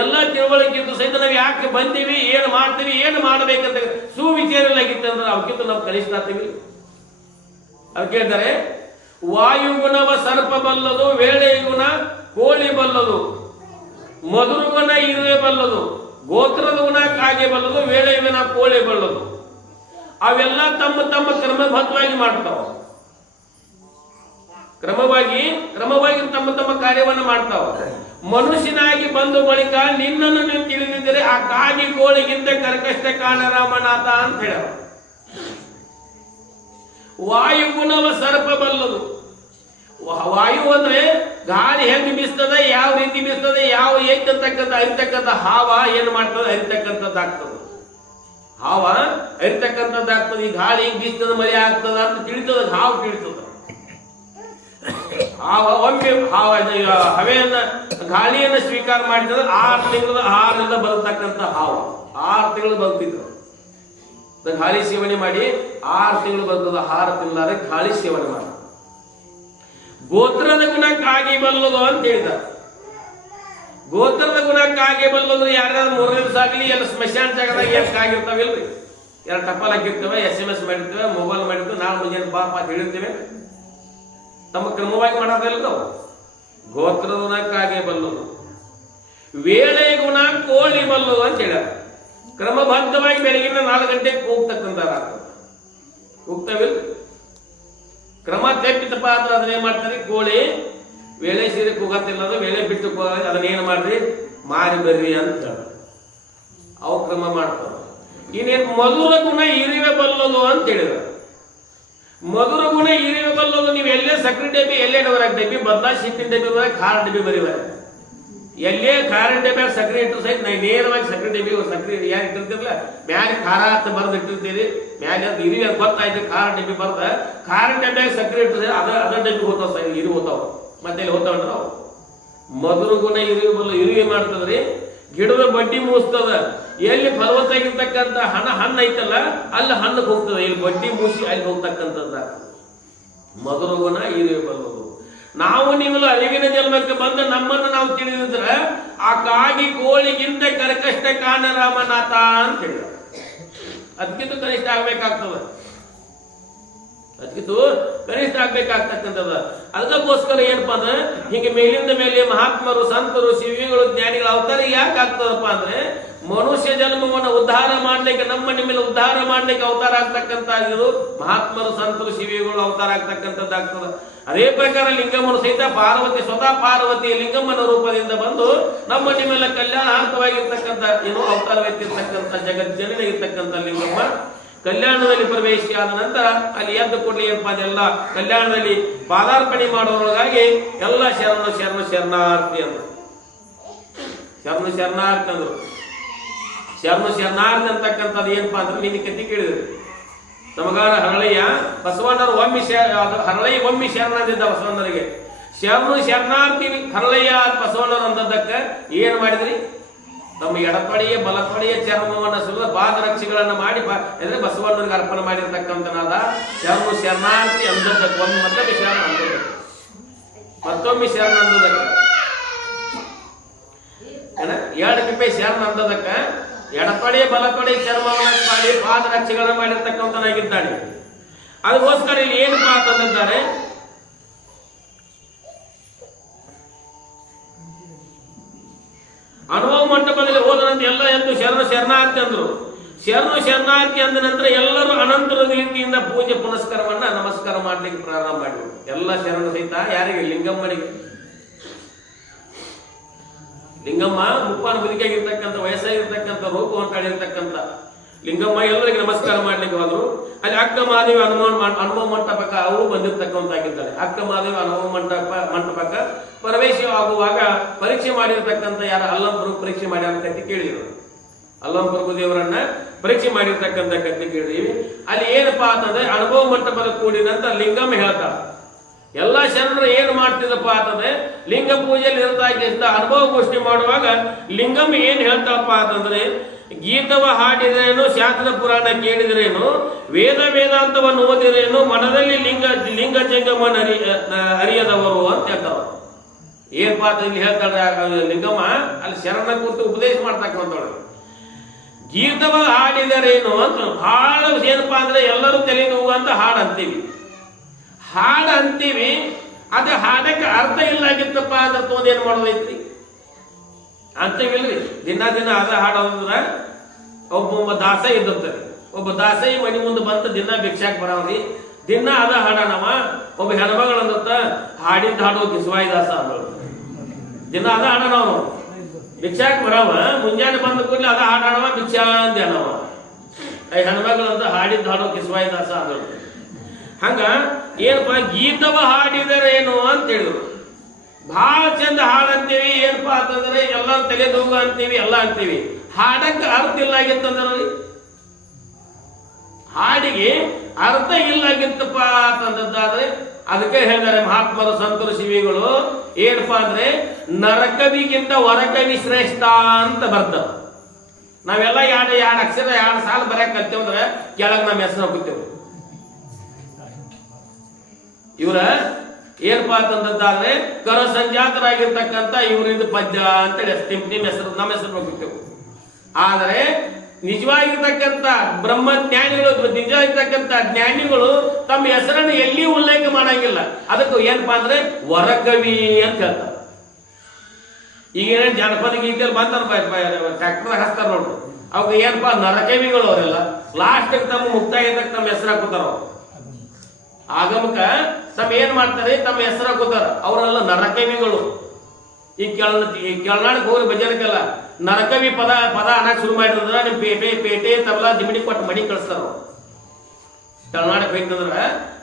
ಎಲ್ಲ ತಿಳುವಳಿಕೆ ಸಹಿತ ನಾವು ಯಾಕೆ ಬಂದೀವಿ, ಏನು ಮಾಡ್ತೀವಿ, ಏನು ಮಾಡ್ಬೇಕಂತ ಸುವಿಚಾರಲಾಗಿತ್ತು ಅಂದ್ರೆ ಅವಕ್ಕಿಂತ ನಾವು ಕನಿಷ್ಠ ಆಗ್ತೀವಿ. ಅದಕ್ಕೆ ಹೇಳ್ತಾರೆ ವಾಯುಗುಣವ ಸರ್ಪ ಬಲ್ಲದು, ವೇಳೆ ಗುಣ ಕೋಳಿ ಬಲ್ಲದು, ಮಧುರ ಗುಣ ಇರುವೆ ಬಲ್ಲದು, ಗೋತ್ರದ ಗುಣ ಕಾಗೆ ಬಲ್ಲದು, ವೇಳೆ ಗುಣ ಕೋಳಿ ಬಲ್ಲದು. ಅವೆಲ್ಲ ತಮ್ಮ ತಮ್ಮ ಕ್ರಮಬದ್ಧವಾಗಿ ಮಾಡ್ತಾವ. ಕ್ರಮವಾಗಿ ತಮ್ಮ ತಮ್ಮ ಕಾರ್ಯವನ್ನು ಮಾಡ್ತಾವ. ಮನುಷ್ಯನಾಗಿ ಬಂದ ಬಳಿಕ ನಿನ್ನನ್ನು ನೀವು ತಿಳಿದಿದ್ದರೆ ಆ ಕಾಗಿ ಕೋಳಿಗಿಂತ ಕರ್ಕಷ್ಟ ಕಾಣ ರಾಮನಾಥ ಅಂತ ಹೇಳ. ವಾಯುಗುಣವ ಸರ್ಪ ಬಲ್ಲದು. ವಾಯು ಅಂದ್ರೆ ಗಾಳಿ ಹೆಂಗ್ ಬೀಸ್ತದ, ಯಾವ ರೀತಿ ಬೀಸ್ತದ, ಯಾವ ಐತಕ್ಕಂಥ ಅರಿತಕ್ಕಂಥ ಹಾವ ಏನ್ ಮಾಡ್ತದ ಅರಿತಕ್ಕಂಥದ್ದಾಗ್ತದ. ಹಾವ ಅರಿತಕ್ಕಂಥದ್ದಾಗ್ತದೆ. ಈ ಗಾಳಿ ಹಿಂಗ್ ಬೀಸ್ತದ ಮಳೆ ಆಗ್ತದ ಅಂತ ತಿಳಿತದ, ಹಾವು ತಿಳಿತದ. ಒಮ್ಮೆ ಹವೆಯನ್ನ ಗಾಳಿಯನ್ನ ಸ್ವೀಕಾರ ಮಾಡಿದ್ರೆ 6 ತಿಂಗಳ 6ರಿಂದ ಬರತಕ್ಕಂಥ ಹಾವ. 6 ತಿಂಗಳು ಬದುಕಿದ್ರು. ಗಾಳಿ ಸೇವನೆ ಮಾಡಿ 6 ತಿಂಗಳು ಬರ್ತದ. ಆಹಾರ ತಿನ್ನಲಾರೆ ಗಾಳಿ ಸೇವನೆ ಮಾಡ. ಗೋತ್ರದ ಗುಣಕ್ಕಾಗಿ ಬಲ್ಲದು ಅಂತ ಹೇಳಿದ. ಗೋತ್ರದ ಗುಣಕ್ಕಾಗಿ ಬಲ್ಲದು ಯಾರ್ಯಾರು 3 ದಿವಸ ಆಗಲಿ ಎಲ್ಲ ಸ್ಮಶಾನ ಜಾಗದಾಗ ಎಷ್ಟು ಆಗಿರ್ತಾವಿಲ್ರಿ, ಎರಡು ಟಪಾಲ್ ಹಾಕಿರ್ತೇವೆ, SMS ಮಾಡಿರ್ತೇವೆ, ಮೊಬೈಲ್ ಮಾಡಿರ್ತೇವೆ, ನಾವು ಮುಂಜಾನೆ ಪಾಪ ಹೇಳಿರ್ತೇವೆ. ತಮ್ಮ ಕ್ರಮವಾಗಿ ಮಾಡೋದಿಲ್ಲ ನಾವು. ಗೋತ್ರದ ಗುಣಕ್ಕಾಗಿ ಬಲ್ಲದು, ವೇಳೆ ಗುಣ ಕೋಳಿ ಬಲ್ಲದು ಅಂತ ಹೇಳ್ಯಾರ. ಕ್ರಮಬದ್ಧವಾಗಿ ಬೆಳಗಿನ 4 ಗಂಟೆಗೆ ಕೂಗ್ತಕ್ಕಂಥವ್ರು ಕೂಗ್ತಾವಿಲ್ಲ. ಕ್ರಮ ತೆಪ್ಪಿತಪ್ಪ ಅಂದ್ರೆ ಅದನ್ನೇನ್ ಮಾಡ್ತಾರೆ, ಕೋಳಿ ವೇಳೆ ಸೀರೆ ಕೂಗತ್ತಿಲ್ಲ, ಅದು ವೇಳೆ ಬಿಟ್ಟು ಅದನ್ನೇನು ಮಾಡ್ರಿ ಮಾರಿ ಬರ್ರಿ ಅಂತ ಹೇಳ ಅವು ಕ್ರಮ ಮಾಡ್ತಾವ. ಇನ್ನೇನು ಮಧುರ ಗುಣ ಇರಿವೆ ಬಲ್ಲದು ಅಂತ ಹೇಳಿದ್ರು. ಮಧುರ ಗುಣ ಇರಿವೆ ಬಲ್ಲದು, ನೀವು ಎಲ್ಲೇ ಸಕ್ರೆ ಡಬ್ಬಿ ಎಲ್ಲೇ ಡಬರಾಗ ಡಬ್ಬಿ ಬದಲಾ ಶಿಪ್ಪಿನ ಡಬ್ಬಿ ಬರ ಖಾರ ಡಬ್ಬಿ ಬರೀವಾರೆ. ಎಲ್ಲೇ ಖಾರ ಡಬ್ಬಿ ಸಕ್ರೆ ಇಟ್ಟು ಸಹಿತ ನಾವು ನೇರವಾಗಿ ಸಕ್ರೆ ಡಬ್ಬಿ ಸಕ್ರೆ ಯಾರು ಇಟ್ಟಿರ್ತಿರ್ಲಿಲ್ಲ, ಮ್ಯಾಲೆ ಖಾರ ಅಂತ ಬರೆದು ಇಟ್ಟಿರ್ತೀರಿ, ಮ್ಯಾಲೆ ಅಂತ ಇರಿವೆ ಅಂತ ಗೊತ್ತಾಯ್ತು ಖಾರ ಡಬ್ಬಿ ಬರ್ದ ಖಾರ ಡಬ್ಬಿಯಾಗ ಸಕ್ರೆ ಇಟ್ಟು ಅದ ಡಬ್ಬಿ ಹೋತಾವ, ಇರಿ ಹೋತಾವ, ಮತ್ತೆ ಇಲ್ಲಿ ಹೋತಾವಣ್ಣ ನಾವು. ಮಧುರ ಗುಣ ಇರಿವೆ ಬಲ್ಲ, ಇರಿವೆ ಮಾಡ್ತದ್ರಿ, ಗಿಡದ ಬಡ್ಡಿ ಮೂಸ್ತದ. ಎಲ್ಲಿ ಫಲವತ್ತಾಗಿರ್ತಕ್ಕಂಥ ಹಣ್ಣು ಐತಲ್ಲ ಅಲ್ಲಿ ಹಣ್ಣಕ್ಕೆ ಹೋಗ್ತದೆ, ಇಲ್ಲಿ ಬಡ್ಡಿ ಮೂಸಿ ಅಲ್ಲಿ ಹೋಗ್ತಕ್ಕಂಥದ್ದ ಮಧುರ ಗುಣ ಇರಿವೆ ಬಲ್ಲದು. ನಾವು ನೀವೆಲ್ಲ ಅರಿವಿನ ಜನ್ಮಕ್ಕೆ ಬಂದು ನಮ್ಮನ್ನು ನಾವು ತಿಳಿದಿದ್ರ ಆ ಕಾಗಿ ಕೋಳಿಗಿಂತ ಕರಕಷ್ಟ ಕಾಣ ರಾಮನಾಥ ಅಂತ ಹೇಳ. ಅದಕ್ಕಿಂತ ಕನಿಷ್ಠ ಆಗ್ಬೇಕಾಗ್ತದ, ಅದಕ್ಕಿಂತ ಕನಿಷ್ಠ ಆಗ್ಬೇಕಾಗ್ತಕ್ಕಂಥದ. ಅದಕ್ಕೋಸ್ಕರ ಏನಪ್ಪಾ ಅಂದ್ರೆ ಹೀಗೆ ಮೇಲಿಂದ ಮೇಲೆ ಮಹಾತ್ಮರು, ಸಂತರು, ಶಿವಿಗಳು, ಜ್ಞಾನಿಗಳ ಅವತಾರ ಯಾಕೆ ಆಗ್ತದಪ್ಪ ಅಂದ್ರೆ ಮನುಷ್ಯ ಜನ್ಮವನ್ನು ಉದ್ಧಾರ ಮಾಡ್ಲಿಕ್ಕೆ, ನಮ್ಮ ನಿಮ್ಮೆಲ್ಲ ಉದ್ಧಾರ ಮಾಡ್ಲಿಕ್ಕೆ ಅವತಾರ ಆಗ್ತಕ್ಕಂಥ ಮಹಾತ್ಮರು, ಸಂತರು, ಶಿವಿಗಳು ಅವತಾರ ಆಗ್ತಕ್ಕಂಥದ್ದಾಗ್ತದ. ಅದೇ ಪ್ರಕಾರ ಲಿಂಗಮ್ಮನು ಸಹಿತ ಪಾರ್ವತಿ, ಸ್ವತಃ ಪಾರ್ವತಿ ಲಿಂಗಮ್ಮನ ರೂಪದಿಂದ ಬಂದು ನಮ್ಮ ನಿಮ್ಮೆಲ್ಲ ಕಲ್ಯಾಣಾರ್ಥವಾಗಿರ್ತಕ್ಕಂಥ ಏನೋ ಅವತಾರವೆತ್ತಿರ್ತಕ್ಕಂಥ ಜಗಜ್ಜನನೇ ಇರ್ತಕ್ಕಂಥ ಲಿಂಗಮ್ಮ ಕಲ್ಯಾಣದಲ್ಲಿ ಪ್ರವೇಶಿಯಾದ ನಂತರ ಅಲ್ಲಿ ಎದ್ದು ಕೊಡ್ಲಿ ಏನಪ್ಪ ಅದೆಲ್ಲ ಕಲ್ಯಾಣದಲ್ಲಿ ಪಾದಾರ್ಪಣೆ ಮಾಡೋದ್ರೊಳಗಾಗಿ ಎಲ್ಲ ಶರಣಾರ್ಥಿ ಅಂದ್ರು. ಶರಣಾರ್ಥಿ ಅಂದ್ರು. ಶರಣಾರ್ಥಿ ಅಂತಕ್ಕಂಥದ್ದು ಏನಪ್ಪಾ ಅಂದ್ರೆ ನಿನ್ನ ಕತಿ ಕೇಳಿದ್ರಿ. ನಮಗಾರ ಹರಳಯ್ಯ ಬಸವಣ್ಣರು ಹರಳಯ್ಯ ಒಮ್ಮೆ ಶರಣದಿದ್ದ ಬಸವಣ್ಣರಿಗೆ. ಶರಣಾರ್ಥಿ ಹರಳಯ್ಯ ಬಸವಣ್ಣರು ಅಂದದ್ದಕ್ಕೆ ಏನ್ ಮಾಡಿದ್ರಿ, ತಮ್ಮ ಎಡತೊಡೆಯ ಬಲತೊಡೆಯ ಚರ್ಮವನ್ನು ಸುಲಭ ಪಾದರಕ್ಷೆಗಳನ್ನು ಮಾಡಿ ಅಂದ್ರೆ ಬಸವಣ್ಣನಿಗೆ ಅರ್ಪಣೆ ಮಾಡಿರ್ತಕ್ಕಂಥನಾದ ಶರಣಾರ್ಥಿ ಅಂದದ್ದಕ್ಕೆ ಒಂದು ಮತ್ತೊಮ್ಮೆ ಶರಣ ಅಂದದ್ದಕ್ಕೆ ಮತ್ತೊಮ್ಮೆ ಶರಣ ಅಂದದಕ್ಕೆ ಎರಡು ಕಿಪ್ಪೆ ಶರಣ ಅಂದದಕ್ಕೆ ಎಡತೊಡೆಯ ಬಲತೊಡೆಯ ಚರ್ಮವನ್ನು ಮಾಡಿ ಪಾದರಕ್ಷೆಗಳನ್ನು ಮಾಡಿರ್ತಕ್ಕಂಥನಾಗಿದ್ದಾನೆ. ಅದಕ್ಕೋಸ್ಕರ ಇಲ್ಲಿ ಏನಪ್ಪಾ ಅಂತಂದಿದ್ದಾರೆ, ಅನುಭವ ಮಂಟಪದಲ್ಲಿ ಹೋದ ನಂತರ ಎಲ್ಲ ಎಂದು ಶರಣಾರ್ಥಿ ಅಂದ್ರು. ಶರಣಾರ್ಥಿ ಅಂದ ನಂತರ ಎಲ್ಲರೂ ಅನಂತ ರೀತಿಯಿಂದ ಪೂಜೆ ಪುನಸ್ಕಾರವನ್ನ ನಮಸ್ಕಾರ ಮಾಡ್ಲಿಕ್ಕೆ ಪ್ರಾರಂಭ ಮಾಡಿದ್ರು. ಎಲ್ಲ ಶರಣ ಸಹಿತ ಯಾರಿಗೆ, ಲಿಂಗಮ್ಮನಿಗೆ. ಲಿಂಗಮ್ಮ ಮುಪ್ಪಾನ ಬದುಕಾಗಿರ್ತಕ್ಕಂಥ ವಯಸ್ಸಾಗಿರ್ತಕ್ಕಂಥ ರೂಪ ಹೊಂಟಾಡಿರ್ತಕ್ಕಂಥ ಲಿಂಗಮ್ಮ ಎಲ್ಲರಿಗೆ ನಮಸ್ಕಾರ ಮಾಡ್ಲಿಕ್ಕೆ ಹೋದ್ರು. ಅಲ್ಲಿ ಅಕ್ಕ ಮಹಾದೇವಿ ಅನುಭವ ಮಂಟಪಕ್ಕ ಅವರು ಬಂದಿರ್ತಕ್ಕಂಥಾಗಿದ್ದಾರೆ. ಅಕ್ಕ ಮಹಾದೇವಿ ಅನುಭವ ಮಂಟಪಕ್ಕ ಪ್ರವೇಶವಾಗುವಾಗ ಪರೀಕ್ಷೆ ಮಾಡಿರ್ತಕ್ಕಂಥ ಯಾರ ಅಲ್ಲಂಪುರ ಪರೀಕ್ಷೆ ಮಾಡ್ಯಾರ ಕತ್ತಿ ಕೇಳಿದ್ರು. ಅಲ್ಲಂ ಪ್ರಭುದೇವರನ್ನ ಪರೀಕ್ಷೆ ಮಾಡಿರ್ತಕ್ಕಂಥ ಕತ್ತಿ ಕೇಳಿದೀವಿ. ಅಲ್ಲಿ ಏನಪ್ಪಾ ಅಂತಂದ್ರೆ ಅನುಭವ ಮಂಟಪದ ಕೂಡಿದಂತ ಲಿಂಗಮ್ಮ ಹೇಳ್ತಾಳ, ಎಲ್ಲಾ ಶರಣರು ಏನ್ ಮಾಡ್ತಿದ್ದಪ್ಪ ಅಂತಂದ್ರೆ ಲಿಂಗ ಪೂಜೆಯಲ್ಲಿ ಇರ್ತಾ ಅನುಭವ ಗೋಷ್ಠಿ ಮಾಡುವಾಗ ಲಿಂಗಮ್ಮ ಏನ್ ಹೇಳ್ತಾಳಪ್ಪ ಅಂತಂದ್ರೆ, ಗೀತವ ಹಾಡಿದ್ರೇನು, ಶಾಸ್ತ್ರ ಪುರಾಣ ಕೇಳಿದ್ರೇನು, ವೇದಾಂತವನ್ನು ಓದಿದ್ರೇನು, ಮನದಲ್ಲಿ ಲಿಂಗ ಜಂಗಮನ ಅರಿಯದವರು ಅಂತ ಹೇಳ್ತಾವ. ಏನ್ ಪಾತ ಇಲ್ಲಿ ಹೇಳ್ತಾಳೆ ಲಿಂಗಮ್ಮ, ಅಲ್ಲಿ ಶರಣ ಕೂತು ಉಪದೇಶ ಮಾಡ್ತಕ್ಕಂಥವ್ರು. ಗೀತವ ಹಾಡಿದರೇನು ಅಂತ ಹಾಡು ಏನಪ್ಪಾ ಅಂದ್ರೆ ಎಲ್ಲರೂ ತಲೆಗೆ ಹೋಗುವಂತ ಹಾಡು ಅಂತೀವಿ. ಅದು ಹಾಡಕ್ಕೆ ಅರ್ಥ ಇಲ್ಲ ಆಗಿತ್ತಪ್ಪ ಅಂದ್ರೆ ತೋದೇನ್ ಮಾಡೋದೈತ್ರಿ ಅಂತೀವಿಲ್ರಿ. ದಿನ ಅದ ಹಾಡೋದ್ರ ಒಬ್ಬ ದಾಸ ಇದ್ದಿರ್ತಾರೆ. ಒಬ್ಬ ದಾಸ ಈ ಮನೆ ಮುಂದೆ ಬಂತ ದಿನ ಭಿಕ್ಷಾಕ್ ಬರವ್ರಿ, ದಿನ ಅದ ಹಾಡನವ. ಒಬ್ಬ ಹೆಣ್ಮಗಳು ಅಂದತ್ತ ಹಾಡಿದ್ದ ಹಾಡು ಕಿಸ್ವಾಯಿ ದಾಸ ಅಂದಳು. ದಿನ ಅದ ಹಾಡನ ಅವನು ಭಿಕ್ಷಾಕ್ ಬರವ, ಮುಂಜಾನೆ ಬಂದ ಕೂಡಲೇ ಅದ ಹಾಡನವ ಭಿಕ್ಷಾ ಅಂದೇನವ. ಹೆಣ್ಮಗಳು ಅಂತ ಹಾಡಿದ್ದ ಹಾಡು ಕಿಸ್ವಾಯಿ ದಾಸ ಅಂದಳು. ಹಂಗ ಏನಪ್ಪ ಗೀತವ ಹಾಡಿದರೇನು ಅಂತ ಹೇಳಿದ್ರು. ಬಹಳ ಚಂದ ಹಾಡಂತೀವಿ, ಏನಪ್ಪಾ ಅಂತಂದ್ರೆ ಎಲ್ಲ ತಲೆದೂಗ ಅಂತೀವಿ, ಎಲ್ಲ ಅಂತೀವಿ. ಹಾಡಕ್ಕೆ ಅರ್ಥ ಇಲ್ಲ ಆಗಿತ್ತಂದ್ರಿ, ಹಾಡಿಗೆ ಅರ್ಥ ಇಲ್ಲ ಆಗಿತ್ತಪ್ಪ ಅಂತಂದದ್ದಾದ್ರೆ ಅದಕ್ಕೆ ಹೇಳಿದ್ದಾರೆ ಮಹಾತ್ಮರು, ಸಂತರು, ಶಿವಿಗಳು ಏನಪ್ಪಾ ಅಂದ್ರೆ ನರಕವಿಗಿಂತ ಹೊರಕವಿ ಶ್ರೇಷ್ಠ ಅಂತ ಬರ್ತಾವ. ನಾವೆಲ್ಲ ಎರಡು ಅಕ್ಷರ ಎರಡು ಸಾಲ ಬರೆಯಕ್ ಕಲ್ತೇವಂದ್ರೆ ಕೆಳಗೆ ನಮ್ಮ ಹೆಸರು ಹೋಗ್ತೇವೆ. ಇವರ ಏನಪ್ಪಾ ಅಂತಂದಾದ್ರೆ ಕರ ಸಂಜಾತರಾಗಿರ್ತಕ್ಕಂಥ ಇವರಿಂದ ಪದ್ಯ ಅಂತೇಳಿ ನಿಮ್ಮ ಹೆಸರು ನಮ್ಮ ಹೆಸರು ಹೋಗ್ತೇವೆ. ಆದರೆ ನಿಜವಾಗಿರ್ತಕ್ಕಂಥ ಬ್ರಹ್ಮಜ್ಞಾನಿಗಳು ನಿಜವಾಗಿರ್ತಕ್ಕಂಥ ಜ್ಞಾನಿಗಳು ತಮ್ಮ ಹೆಸರನ್ನು ಎಲ್ಲಿ ಉಲ್ಲೇಖ ಮಾಡಂಗಿಲ್ಲ. ಅದಕ್ಕೆ ಏನಪ್ಪಾ ಅಂದ್ರೆ ವರಕವಿ ಅಂತ ಹೇಳ್ತಾರೆ. ಈಗೇನೇನು ಜನಪದ ಗೀತೆಯಲ್ಲಿ ಬಂತಾರ ಟ್ಯಾಕ್ಟರ್ ಹಚ್ತಾರ ನೋಡ್ರಿ, ಅವಾಗ ಏನಪ್ಪಾ ನರಕವಿಗಳು ಅವರೆಲ್ಲ ಲಾಸ್ಟ್ ತಮ್ಮ ಮುಕ್ತಾಯ ತಮ್ಮ ಹೆಸರು ಹಾಕೋತಾರ. ಆಗಮಕ ತಮ್ಮ ಏನ್ ಮಾಡ್ತಾರೆ ತಮ್ಮ ಹೆಸರು ಹಾಕೋತಾರ, ಅವರೆಲ್ಲ ನರಕವಿಗಳು. ಈ ಕೆಳನಾಡಕ್ಕೆ ಹೋಗಿ ಭಜನಕ್ಕೆಲ್ಲ ನರಕವಿ ಪದ ಅನ್ನಕ್ ಶುರು ಮಾಡಿದ್ರ ನಿಮ್ ಪೇಟೆ ತಬಲಾ ದಿಮಿಡಿ ಕೊಟ್ಟು ಮಡಿ ಕಳಿಸ್ತಾರ. ಕೆಳನಾಡಕ್ಕೆ ಹೋಯ್ತಂದ್ರ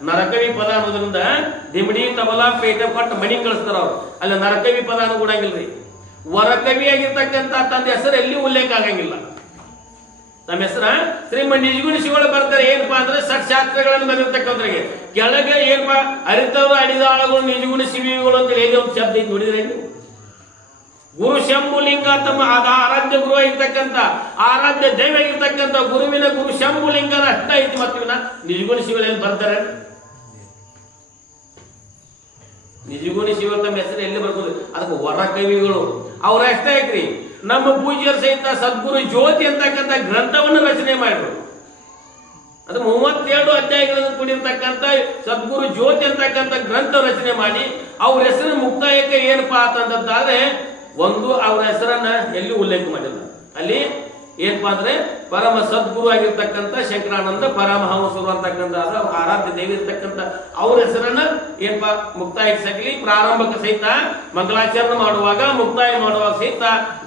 ನರಕವಿ ಪದ ಅನ್ನೋದ್ರಿಂದ ದಿಮಿಡಿ ತಬಲಾ ಪೇಟೆ ಕೊಟ್ಟು ಮಡಿ ಕಳಿಸ್ತಾರ ಅವ್ರು. ಅಲ್ಲಿ ನರಕವಿ ಪದ ಅನ್ಕೊಡಂಗಿಲ್ರಿ. ವರಕವಿ ಆಗಿರ್ತಕ್ಕಂಥ ತನ್ನ ಹೆಸರು ಎಲ್ಲಿ ಉಲ್ಲೇಖ ಆಗಂಗಿಲ್ಲ. ನಮ್ಮ ಹೆಸರ ಶ್ರೀಮನ್ ನಿಜಗುಣ ಶಿವಗಳು ಬರ್ತಾರೆ. ಏನಪ್ಪಾ ಅಂದ್ರೆ ಷಟ್ಶಾಸ್ತ್ರಗಳನ್ನು ಬಂದಿರ್ತಕ್ಕಂಥವ್ರಿಗೆ ಕೆಳಗೆ ಏನಪ್ಪಾ ಅರಿತವರು ಅಡಿದಾಳಗಳು ನಿಜಗುಣ ಶಿವಿಗಳು ಅಂತ ಹೇಳಿ ಒಂದು ಶಬ್ದ ಐತಿ, ನೋಡಿದ್ರೆ ಗುರು ಶಂಭುಲಿಂಗ ತಮ್ಮ ಆರಾಧ್ಯ ಗುರು ಆಗಿರ್ತಕ್ಕಂಥ ಆರಾಧ್ಯ ದೈವ ಆಗಿರ್ತಕ್ಕಂಥ ಗುರುವಿನ ಗುರು ಶಂಭುಲಿಂಗನ ಅಷ್ಟ ಐತಿ. ಮತ್ತಿನ ನಿಜಗುಣ ಶಿವಗಳಲ್ಲಿ ಬರ್ತಾರೆ. ನಿಜಗುಣ ಶಿವ ತಮ್ಮ ಹೆಸರು ಎಲ್ಲಿ ಬರ್ಬೋದು, ಅದಕ್ಕೆ ವರ ಕವಿಗಳು ಅವ್ರ ಅಷ್ಟೇ ಐತ್ರಿ. ನಮ್ಮ ಪೂಜ್ಯರ ಸಹಿತ ಸದ್ಗುರು ಜ್ಯೋತಿ ಅಂತಕ್ಕಂಥ ಗ್ರಂಥವನ್ನು ರಚನೆ ಮಾಡಿದ್ರು. ಅದು 32 ಅಧ್ಯಾಯಗಳನ್ನು ಕೂಡಿರ್ತಕ್ಕಂಥ ಸದ್ಗುರು ಜ್ಯೋತಿ ಅಂತಕ್ಕಂಥ ಗ್ರಂಥ ರಚನೆ ಮಾಡಿ ಅವ್ರ ಹೆಸರು ಮುಕ್ತಾಯಕ್ಕೆ ಏನಪ್ಪಾ ಅಂತಂದಾದ್ರೆ ಒಂದು ಅವ್ರ ಹೆಸರನ್ನ ಎಲ್ಲಿ ಉಲ್ಲೇಖ ಮಾಡಿಲ್ಲ. ಅಲ್ಲಿ ಏನಪ್ಪಾ ಅಂದ್ರೆ ಪರಮ ಸದ್ಗುರು ಆಗಿರ್ತಕ್ಕಂಥ ಶಂಕರಾನಂದ ಪರಮಹಂಸರು ಅಂತಕ್ಕಂಥ ಆರಾಧ್ಯ ದೇವಿ ಇರ್ತಕ್ಕಂಥ ಅವ್ರ ಹೆಸರನ್ನ ಏನಪ್ಪಾ ಮುಕ್ತಾಯಕ್ಕೆ ಸಕಲಿ ಪ್ರಾರಂಭಕ್ಕೆ ಸಹಿತ ಮಂಗಲಾಚರಣೆ ಮಾಡುವಾಗ ಮುಕ್ತಾಯ ಮಾಡುವಾಗ ಸಹಿತ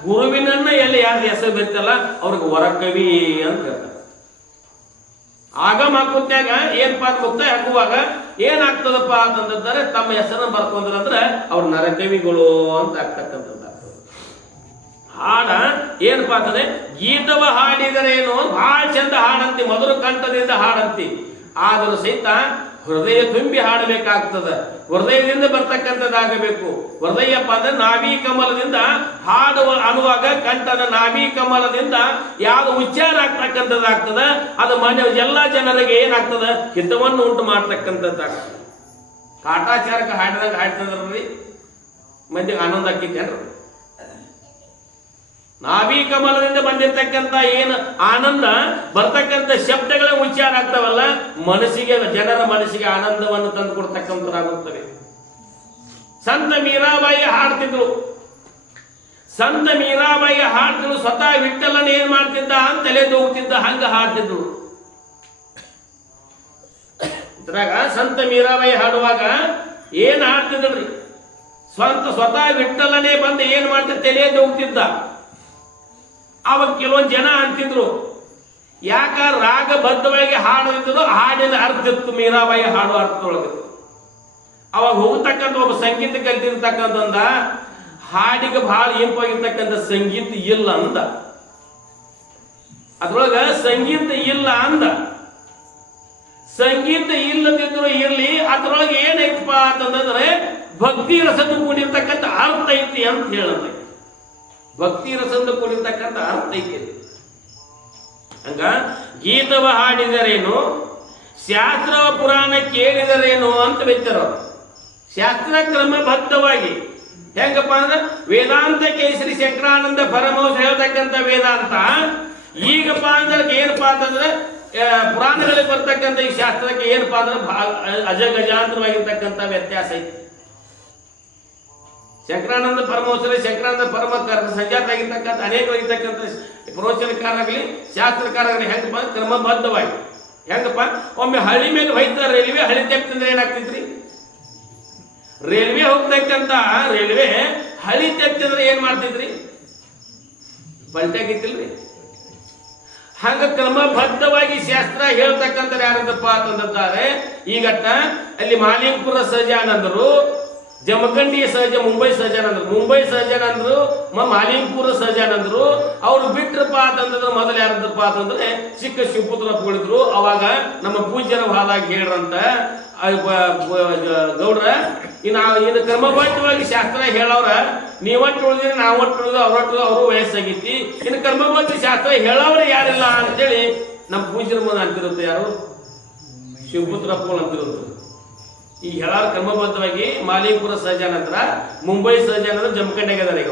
ಗುರುವಿನನ್ನ ಎಲ್ಲಿ ಯಾರು ಹೆಸರು ಬರ್ತಲ್ಲ ಅವ್ರಿಗೆ ವರಕವಿ ಅಂತ ಹೇಳ್ತಾರೆ. ಆಗಮ ಹಾಕುತ್ಯಾಗ ಏನಪ್ಪಾ ಮುಕ್ತಾಯ ಹಾಕುವಾಗ ಏನಾಗ್ತದಪ್ಪ ಅಂತಂದ್ರೆ ತಮ್ಮ ಹೆಸರನ್ನ ಬರ್ಕೊಂಡ್ರಂದ್ರೆ ಅವ್ರ ನರಕವಿಗಳು ಅಂತ ಆಗ್ತಕ್ಕಂಥದ್ದು. ಹಾಡ ಏನಪ್ಪಾ ಅಂತಂದ್ರೆ ಗೀತವ ಹಾಡಿದರೇನು ಬಹಳ ಚಂದ ಹಾಡಂತಿ, ಮಧುರ ಕಂಠದಿಂದ ಹಾಡಂತಿ. ಆದರೂ ಸಹಿತ ಹೃದಯ ತುಂಬಿ ಹಾಡಬೇಕಾಗ್ತದ, ಹೃದಯದಿಂದ ಬರ್ತಕ್ಕಂಥದ್ದಾಗಬೇಕು. ಹೃದಯಪ್ಪ ಅಂದ್ರೆ ನಾಭಿ ಕಮಲದಿಂದ ಹಾಡುವ ಅನ್ನುವಾಗ ಕಂಠದ ನಾಭಿ ಕಮಲದಿಂದ ಯಾವ್ದು ಉಚ್ಚಾರ ಆಗ್ತಕ್ಕಂಥದ್ದಾಗ್ತದ ಅದು ಮನೆ ಎಲ್ಲಾ ಜನರಿಗೆ ಏನಾಗ್ತದ ಹಿತವನ್ನು ಉಂಟು ಮಾಡ್ತಕ್ಕಂಥದ್ದಾಗ್ತದೆ. ಕಾಟಾಚಾರಕ್ಕೆ ಹಾಡಿದಾಗ ಹಾಡ್ತದ್ರಿ ಮಂದಿಗೆ ಆನಂದ ಆಕಿತ್ತೇನ್ರಿ. ನಾಭಿ ಕಮಲದಿಂದ ಬಂದಿರತಕ್ಕಂಥ ಏನು ಆನಂದ ಬರ್ತಕ್ಕಂಥ ಶಬ್ದಗಳ ಉಚ್ಚಾರ ಆಗ್ತಾವಲ್ಲ ಮನಸ್ಸಿಗೆ ಜನರ ಮನಸ್ಸಿಗೆ ಆನಂದವನ್ನು ತಂದು ಕೊಡ್ತಕ್ಕಂಥದ್ದಾಗುತ್ತವೆ. ಸಂತ ಮೀರಾಬಾಯಿ ಹಾಡ್ತಿದ್ರು. ಸಂತ ಮೀರಾಬಾಯಿ ಹಾಡ್ತಿದ್ರು. ಸ್ವತಃ ವಿಠ್ಠಲನ ಏನ್ ಮಾಡ್ತಿದ್ದ ಅಂತ ತಲೆ ಹೋಗ್ತಿದ್ದ ಹಂಗ ಹಾಡ್ತಿದ್ರು. ಇದ್ರಾಗ ಸಂತ ಮೀರಾಬಾಯಿ ಹಾಡುವಾಗ ಏನ್ ಹಾಡ್ತಿದ್ರಿ, ಸ್ವತಃ ವಿಠ್ಠಲನೇ ಬಂದು ಏನ್ ಮಾಡ್ತಿದ್ದ ತಲೆ ಹೋಗ್ತಿದ್ದ. ಅವಾಗ ಕೆಲವೊಂದು ಜನ ಅಂತಿದ್ರು ಯಾಕ ರಾಗಬದ್ಧವಾಗಿ ಹಾಡುತ್ತಿದ್ರು, ಹಾಡಿನ ಅರ್ಥ ಇತ್ತು ಮೀರಾಬಾಯಿ ಹಾಡು ಅರ್ಥದೊಳಗೆ. ಅವಾಗ ಹೋಗ್ತಕ್ಕಂಥ ಒಬ್ಬ ಸಂಗೀತ ಕಲ್ತಿರ್ತಕ್ಕಂಥ ಹಾಡಿಗೆ ಬಹಳ ಇಂಪಾಗಿರ್ತಕ್ಕಂಥ ಸಂಗೀತ ಇಲ್ಲ ಅಂದ. ಅದ್ರೊಳಗ ಸಂಗೀತ ಇಲ್ಲ ಅಂದ. ಸಂಗೀತ ಇಲ್ಲದಿದ್ರು ಇರ್ಲಿ, ಅದ್ರೊಳಗೆ ಏನೈತಪ್ಪ ಅಂತಂದ್ರೆ ಭಕ್ತಿ ರಸದ ಕೂಡಿರ್ತಕ್ಕಂಥ ಅರ್ಥ ಐತಿ ಅಂತ ಹೇಳಂತೆ. ಭಕ್ತಿ ರಸದ ಕೂಡಿರ್ತಕ್ಕಂಥ ಅರ್ಥ ಐತಿ. ಹಂಗ ಗೀತವ ಹಾಡಿದರೇನು, ಶಾಸ್ತ್ರ ಪುರಾಣ ಕೇಳಿದರೇನು ಅಂತ ಬೆಚ್ಚರು. ಶಾಸ್ತ್ರ ಕ್ರಮಬದ್ಧವಾಗಿ ಹೆಂಗಪ್ಪ ಅಂದ್ರೆ ವೇದಾಂತ ಕೇಸರಿ ಶಂಕರಾನಂದ ಪರಮಹಂಸ ಹೇಳ್ತಕ್ಕಂಥ ವೇದಾಂತ ಈಗಪ್ಪ ಅಂದ್ರೆ ಏನಪ್ಪಾ ಅಂತಂದ್ರೆ ಪುರಾಣಗಳಿಗೆ ಬರ್ತಕ್ಕಂಥ ಈ ಶಾಸ್ತ್ರಕ್ಕೆ ಏನಪ್ಪಾ ಅಂದ್ರೆ ಅಜಗಜಾಂತರವಾಗಿರ್ತಕ್ಕಂಥ ವ್ಯತ್ಯಾಸ ಐತಿ. ಶಂಕರಾನಂದ ಪರಮಹಂಸರೇ ಶಂಕರಾನಂದ ಪರಮ ಸಂಜಾತರಾಗಿರ್ತಕ್ಕಂಥ ಅನೇಕವಾಗಿರ್ತಕ್ಕಂಥ ಪ್ರವಚನಕಾರರಾಗಲಿ ಶಾಸ್ತ್ರಕಾರರಾಗಲಿ ಹೆಂಗಪ್ಪ ಕ್ರಮಬದ್ಧವಾಗಿ ಹೆಂಗಪ್ಪ ಒಮ್ಮೆ ಹಳ್ಳಿ ಮೇಲೆ ಹೋಯ್ತ ರೈಲ್ವೆ ಹಳಿ ತೆಗ್ತಂದ್ರೆ ಏನಾಗ್ತಿದ್ರಿ, ರೈಲ್ವೆ ಹೋಗ್ತಕ್ಕಂಥ ರೈಲ್ವೆ ಹಳಿ ತೆಗ್ತಿದ್ರೆ ಏನ್ ಮಾಡ್ತಿದ್ರಿ, ಪಲ್ಟಾಗಿತ್ತಿಲ್ರಿ. ಹಂಗ ಕ್ರಮಬದ್ಧವಾಗಿ ಶಾಸ್ತ್ರ ಹೇಳ್ತಕ್ಕಂಥ ಯಾರದಪ್ಪ ಅಂತಂದಿದ್ದಾರೆ. ಈಗಟ್ಟ ಅಲ್ಲಿ ಮಾಲಿಂಗಪುರ ಸಹಜಾನಂದರು ಜಮಖಂಡಿ ಸಹಜ ಮುಂಬೈ ಸಹಜನ್ ಅಂದ್ರು, ಮುಂಬೈ ಸಹಜನ್ ಅಂದ್ರು, ಮಾಲಿಂಗಪುರ ಸಹಜನ್ ಅಂದ್ರು. ಅವ್ರು ಬಿಟ್ರಪ್ಪ ಅಂತಂದ್ರೆ ಮೊದಲು ಯಾರದಪ್ಪ ಅಂತಂದ್ರೆ ಚಿಕ್ಕ ಶಿವಪುತ್ರಪ್ಪಗಳಿದ್ರು. ಅವಾಗ ನಮ್ಮ ಪೂಜ್ಯರ ಹಾಲಾಗಿ ಹೇಳ್ರಂತ ಗೌಡ್ರ ಇನ್ನು ಕರ್ಮಬದ್ಧವಾಗಿ ಶಾಸ್ತ್ರ ಹೇಳವ್ರ, ನೀವಟ್ಟು ಉಳಿದ್ರಿ ನಾವಟ್ಟು ಉಳಿದು ಅವ್ರಟ್ಟು ಅವರು ವಯಸ್ಸಾಗೈತಿ, ಇನ್ನು ಕರ್ಮಬದ್ಧ ಶಾಸ್ತ್ರ ಹೇಳವ್ರ ಯಾರಿಲ್ಲ ಅಂತೇಳಿ ನಮ್ಮ ಪೂಜ್ಯರ ಮುಂದೆ ಅಂತಿರುತ್ತೆ. ಯಾರು? ಶಿವಪುತ್ರಪ್ಪಗಳು ಅಂತಿರುತ್ತೆ. ಈ ಹೇಳಾರ ಕ್ರಮಬದ್ಧವಾಗಿ ಮಾಲಿಂಗಪುರ ಸಹಜ ನಂತರ ಮುಂಬೈ ಸಹಜ ನಂತರ ಜಮಖಂಡಿಗೆ ಅದಾರ. ಈಗ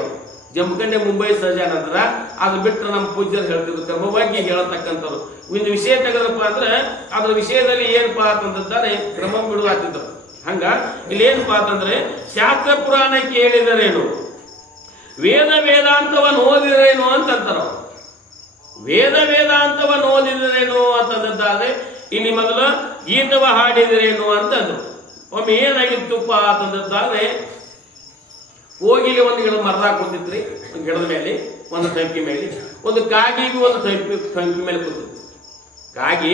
ಜಮಖಂಡಿ ಮುಂಬೈ ಸಹಜ ನಂತರ ಅದು ಬಿಟ್ಟರೆ ನಮ್ಮ ಪೂಜ್ಯರು ಹೇಳ್ತಿದ್ರು ಕ್ರಮವಾಗಿ ಹೇಳತಕ್ಕಂಥವ್ರು. ಒಂದು ವಿಷಯ ತೆಗೆದ್ರಪ್ಪ ಅಂದ್ರೆ ಅದ್ರ ವಿಷಯದಲ್ಲಿ ಏನಪ್ಪಾ ಅಂತಂದ್ರೆ ಕ್ರಮ ಬಿಡುವಾಗ್ತಿದ್ರು. ಹಂಗ ಇಲ್ಲಿ ಏನಪ್ಪಾ ಅಂತಂದ್ರೆ ಶಾಸ್ತ್ರ ಪುರಾಣ ಕೇಳಿದರೇನು, ವೇದ ವೇದಾಂತವನ್ನು ಓದಿದರೇನು ಅಂತಂತಾರ. ವೇದ ವೇದಾಂತವನ್ನು ಓದಿದರೇನು ಅಂತಂದಾದ್ರೆ ಇಲ್ಲಿ ಮೊದಲು ಗೀತವ ಹಾಡಿದರೇನು ಅಂತಂದ್ರು. ಒಮ್ಮೆ ಏನಾಗಿತ್ತುಪ್ಪ ಅಂತಂದಾದ್ರೆ ಹೋಗಿಲಿ ಒಂದು ಗಿಡ ಮರದಾಗ ಕೂತಿದ್ರಿ, ಒಂದು ಗಿಡದ ಮೇಲೆ ಒಂದು ಟಂಕಿ ಮೇಲೆ, ಒಂದು ಕಾಗಿಗೂ ಒಂದು ಟಂಕಿ ಮೇಲೆ ಕೂತಿತ್ತು. ಕಾಗಿ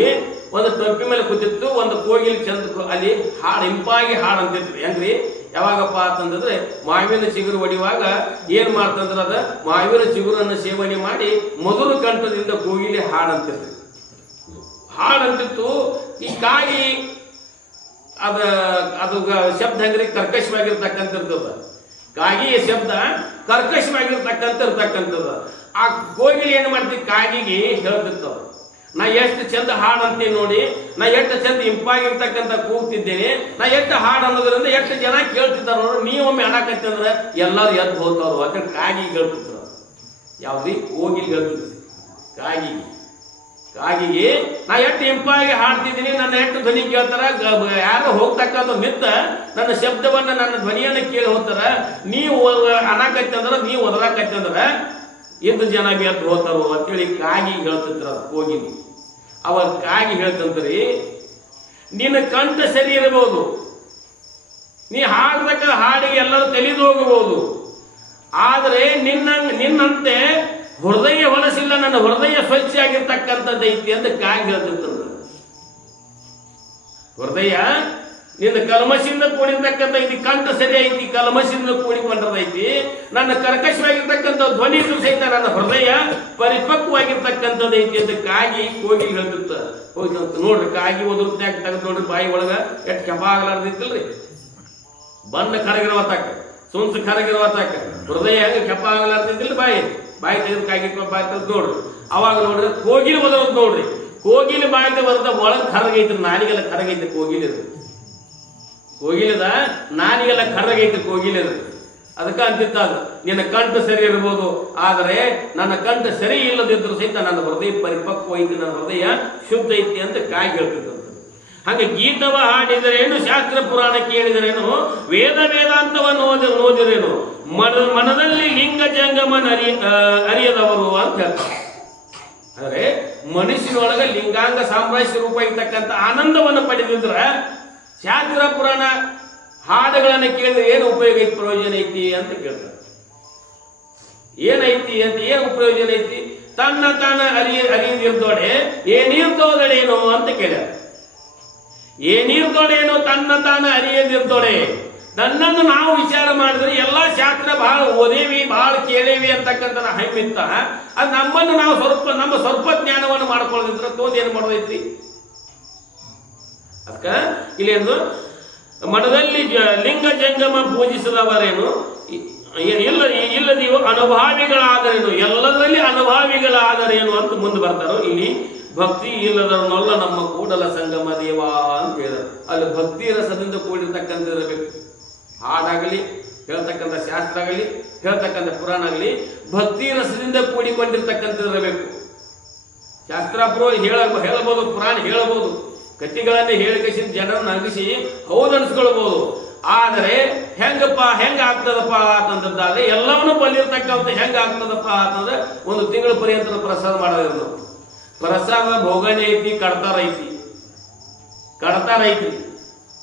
ಒಂದು ಟಂಕಿ ಮೇಲೆ ಕೂತಿತ್ತು, ಒಂದು ಕೋಗಿಲಿ ಚಂದ ಅಲ್ಲಿ ಹಾಡು ಇಂಪಾಗಿ ಹಾಡು ಅಂತಿತ್ತು. ಹೆಂಗ್ರಿ? ಯಾವಾಗಪ್ಪ ಅಂತಂದ್ರೆ ಮಾವಿನ ಚಿಗುರು ಹೊಡಿಯುವಾಗ ಏನ್ ಮಾಡ್ತಂದ್ರ ಅದ ಮಾವಿನ ಚಿಗುರನ್ನು ಸೇವನೆ ಮಾಡಿ ಮಧುರ ಕಂಠದಿಂದ ಕೋಗಿಲಿ ಹಾಡಂತಿತ್ತು. ಹಾಡಂತಿತ್ತು. ಈ ಕಾಗಿ ಅದು ಶಬ್ದ ಹಂಗ್ರಿ ಕರ್ಕಶವಾಗಿರ್ತಕ್ಕಂಥದ್ದು. ಕಾಗಿಯ ಶಬ್ದ ಕರ್ಕಶವಾಗಿರ್ತಕ್ಕಂಥದ್ದು. ಆ ಕೋಗಿಲಿ ಏನ್ ಮಾಡ್ತೀವಿ ಕಾಗಿಗೆ ಹೇಳ್ತಿರ್ತವ, ನಾ ಎಷ್ಟು ಚಂದ ಹಾಡು ಅಂತೀನಿ ನೋಡಿ, ನಾ ಎಷ್ಟು ಚಂದ ಇಂಪಾಗಿರ್ತಕ್ಕಂಥ ಕೂಗ್ತಿದ್ದೇನೆ, ನಾ ಎಷ್ಟು ಹಾಡು ಅನ್ನೋದ್ರಿಂದ ಎಷ್ಟು ಜನ ಕೇಳ್ತಿದ್ದಾರ ನೋಡ್ರಿ, ನೀವೊಮ್ಮೆ ಹಾಡಕತ್ತಂದ್ರೆ ಎಲ್ಲರೂ ಎದ್ದು ಹೋಗ್ತಾವ್ರು. ಯಾಕಂದ್ರೆ ಕಾಗಿಗೆ ಹೇಳ್ತಿದ್ರು. ಯಾವ್ದಿ? ಕೋಗಿಲಿ ಹೇಳ್ತಿದ್ರು ಕಾಗಿಗೆ ನಾ ಎಷ್ಟು ಇಂಪಾಗಿ ಹಾಡ್ತಿದ್ದೀನಿ, ನನ್ನ ಎಷ್ಟು ಧ್ವನಿ ಕೇಳ್ತಾರ, ಯಾರು ಹೋಗ್ತಕ್ಕಂಥ ಮಿತ್ತ ನನ್ನ ಶಬ್ದವನ್ನ ನನ್ನ ಧ್ವನಿಯನ್ನ ಕೇಳಿ ಹೋಗ್ತಾರ. ನೀವು ಅನಾಕತ್ತಂದ್ರ ನೀವು ಒದರಾಕತ್ತಂದ್ರ ಎಷ್ಟು ಜನ ಎದ್ದು ಹೋಗ್ತಾರೋ ಅಂತೇಳಿ ಕಾಗಿ ಹೇಳ್ತಿದ್ರ ಹೋಗಿನಿ. ಅವಾಗ ಕಾಗಿ ಹೇಳ್ತಂದ್ರಿ, ನಿನ್ನ ಕಂಠ ಸರಿ ಇರಬಹುದು, ನೀ ಹಾಡ್ತಕ್ಕ ಹಾಡಿಗೆ ಎಲ್ಲರೂ ತಿಳಿದು ಹೋಗಬಹುದು, ಆದರೆ ನಿನ್ನಂತೆ ಹೃದಯ ಹೊಲಸಿಲ್ಲ, ನನ್ನ ಹೃದಯ ಸ್ವಚ್ಛ ಆಗಿರ್ತಕ್ಕಂಥದ್ದು ಐತಿ ಅಂತ ಕಾಗಿ ಹೇಳ್ತಿರ್ತದ. ಹೃದಯ ನಿನ್ನ ಕಲ್ಮಶಿಂದ ಕೂಡಿರ್ತಕ್ಕಂಥ ಐತಿ, ಕಂಠ ಸರಿ ಐತಿ, ಕಲ್ಮಶಿಂದ ಕೂಡಿಕೊಂಡದೈತಿ. ನನ್ನ ಕರ್ಕಶವಾಗಿರ್ತಕ್ಕಂಥ ಧ್ವನಿ ಸಹಿತ ನನ್ನ ಹೃದಯ ಪರಿಪಕ್ವವಾಗಿರ್ತಕ್ಕಂಥದ್ದು ಐತಿ ಅಂತ ಕಾಗಿ ಹೋಗಿ ಹೇಳ್ತಿರ್ತ. ಹೋಗಿ ನೋಡ್ರಿ ಕಾಗಿ ಒದರ್ತ್ಯಾಗ ತೆಗೆದು ನೋಡ್ರಿ ಬಾಯಿ ಒಳಗ ಎಷ್ಟು ಕೆಪ ಆಗಲಾರ್ದಿತ್ತಲ್ರಿ, ಬಣ್ಣ ಕರಗಿರುವ ತಾಕ, ಸುಂಸ ಕರಗಿರುವ ತಾಕ, ಹೃದಯ ಹೆಂಗ ಕೆಪ ಆಗಲಾರ್ದಿದ್ದಿಲ್ಲ, ಬಾಯಿ ತೆಗೆದು ಕಾಗಿ ಬಾಯಿ ತೆಗೆದು ನೋಡ್ರಿ. ಅವಾಗ ನೋಡ್ರಿ ಕೋಗಿಲಿ ಒದರೋದು ನೋಡ್ರಿ, ಕೋಗಿಲಿ ಬಾಯಿಗೆ ಬರದ ಒಳಗೆ ಕರಗೈತ್ರಿ, ನಾನಿಗೆಲ್ಲ ಕರಗೈತಿ ಕೋಗಿಲಿದ, ಕೋಗಿಲಿದ ನಾನಿಗೆಲ್ಲ ಕರಗೈತಿ ಕೋಗಿಲಿದ. ಅದಕ್ಕ ಅಂತಿತ್ತ ಅದು, ನಿನ್ನ ಕಂಠ ಸರಿ ಇರ್ಬೋದು, ಆದರೆ ನನ್ನ ಕಂಠ ಸರಿ ಇಲ್ಲದಿದ್ರು ಸಹಿತ ನನ್ನ ಹೃದಯ ಪರಿಪಕ್ವ ಐತಿ, ನನ್ನ ಹೃದಯ ಶುದ್ಧ ಐತಿ ಅಂತ ಕಾಯಿ ಹೇಳ್ತಿದ್ದ. ಹಾಗೆ ಗೀತವ ಹಾಡಿದರೇನು, ಶಾಸ್ತ್ರ ಪುರಾಣ ಕೇಳಿದರೇನು, ವೇದ ವೇದಾಂತವನ್ನು ಓದಿದರೇನು, ಮನದಲ್ಲಿ ಲಿಂಗ ಜಂಗಮನ ಅರಿಯದವರು ಅಂತ ಹೇಳ್ತಾರೆ. ಅಂದ್ರೆ ಮನುಷ್ಯನೊಳಗ ಲಿಂಗಾಂಗ ಸಾಮ್ರಾಜ್ಯ ರೂಪ ಇರ್ತಕ್ಕಂಥ ಆನಂದವನ್ನು ಪಡೆದಿದ್ರ ಶಾಸ್ತ್ರ ಪುರಾಣ ಹಾಡುಗಳನ್ನು ಕೇಳಿದ್ರೆ ಏನು ಉಪಯೋಗ ಐತಿ, ಪ್ರಯೋಜನ ಐತಿ ಅಂತ ಕೇಳ್ತಾರೆ. ಏನೈತಿ ಅಂತ, ಏನು ಪ್ರಯೋಜನ ಐತಿ? ತನ್ನ ತಾನ ಅರಿಯದಿರ್ದೋಡೆ ಏನಿರ್ದೋದಳೇನೋ ಅಂತ ಕೇಳ್ಯಾರ. ಏನಿರ್ದೋಡೇನೋ ತನ್ನ ತಾನ ಅರಿಯದಿರ್ದೋಡೆ. ನನ್ನನ್ನು ನಾವು ವಿಚಾರ ಮಾಡಿದ್ರೆ ಎಲ್ಲಾ ಶಾಸ್ತ್ರ ಬಹಳ ಓದೇವಿ, ಬಹಳ ಕೇಳೇವಿ ಅಂತಕ್ಕಂಥ ಹೈಮಿತ್ತ, ಅದು ನಮ್ಮನ್ನು ನಾವು ನಮ್ಮ ಸ್ವಲ್ಪ ಜ್ಞಾನವನ್ನು ಮಾಡ್ಕೊಳ್ಳೋದಿದ್ರೆ ತೋದೇನು ಮಾಡೋದೈತಿ? ಅದಕ್ಕ ಇಲ್ಲೇನು ಮಠದಲ್ಲಿ ಲಿಂಗ ಜಂಗಮ ಪೂಜಿಸದವರೇನು ಇಲ್ಲದೀವು ಅನುಭಾವಿಗಳಾದರೇನು, ಎಲ್ಲದರಲ್ಲಿ ಅನುಭಾವಿಗಳಾದರೇನು ಅಂತ ಮುಂದೆ ಬರ್ತಾರೋ. ಇಲ್ಲಿ ಭಕ್ತಿ ಇಲ್ಲದವನಲ್ಲ ನಮ್ಮ ಕೂಡಲ ಸಂಗಮ ದೇವ ಅಂತ ಹೇಳಿದ್ರು. ಅಲ್ಲಿ ಭಕ್ತಿ ರಸದಿಂದ ಕೂಡಿರ್ತಕ್ಕಂಥ ಇರಬೇಕು. ಹಾಡಾಗಲಿ, ಹೇಳ್ತಕ್ಕಂಥ ಶಾಸ್ತ್ರ ಆಗಲಿ, ಹೇಳ್ತಕ್ಕಂಥ ಪುರಾಣ ಆಗಲಿ ಭಕ್ತಿ ರಸದಿಂದ ಕೂಡಿಕೊಂಡಿರ್ತಕ್ಕಂಥ ಇರಬೇಕು. ಶಾಸ್ತ್ರ ಹೇಳಬಹುದು, ಪುರಾಣ ಹೇಳಬಹುದು, ಕಟ್ಟಿಗಳನ್ನೇ ಹೇಳಿಕಸಿ ಜನರನ್ನು ಅಗಿಸಿ ಹೌದು ಅನ್ಸ್ಕೊಳ್ಬಹುದು. ಆದರೆ ಹೆಂಗ ಆಗ್ತದಪ್ಪ ಅಂತಂದಾದ್ರೆ ಎಲ್ಲವನ್ನೂ ಬಂದಿರ್ತಕ್ಕಂಥ ಹೆಂಗ ಆಗ್ತದಪ್ಪ ಅಂತಂದ್ರೆ ಒಂದು ತಿಂಗಳ ಪರ್ಯಂತ ಪ್ರಸಾದ ಮಾಡೋದಿಲ್ಲ. ಪ್ರಸಾದ ಭೋಗನೆ ಐತಿ, ಕಡ್ತಾರ ಐತಿ.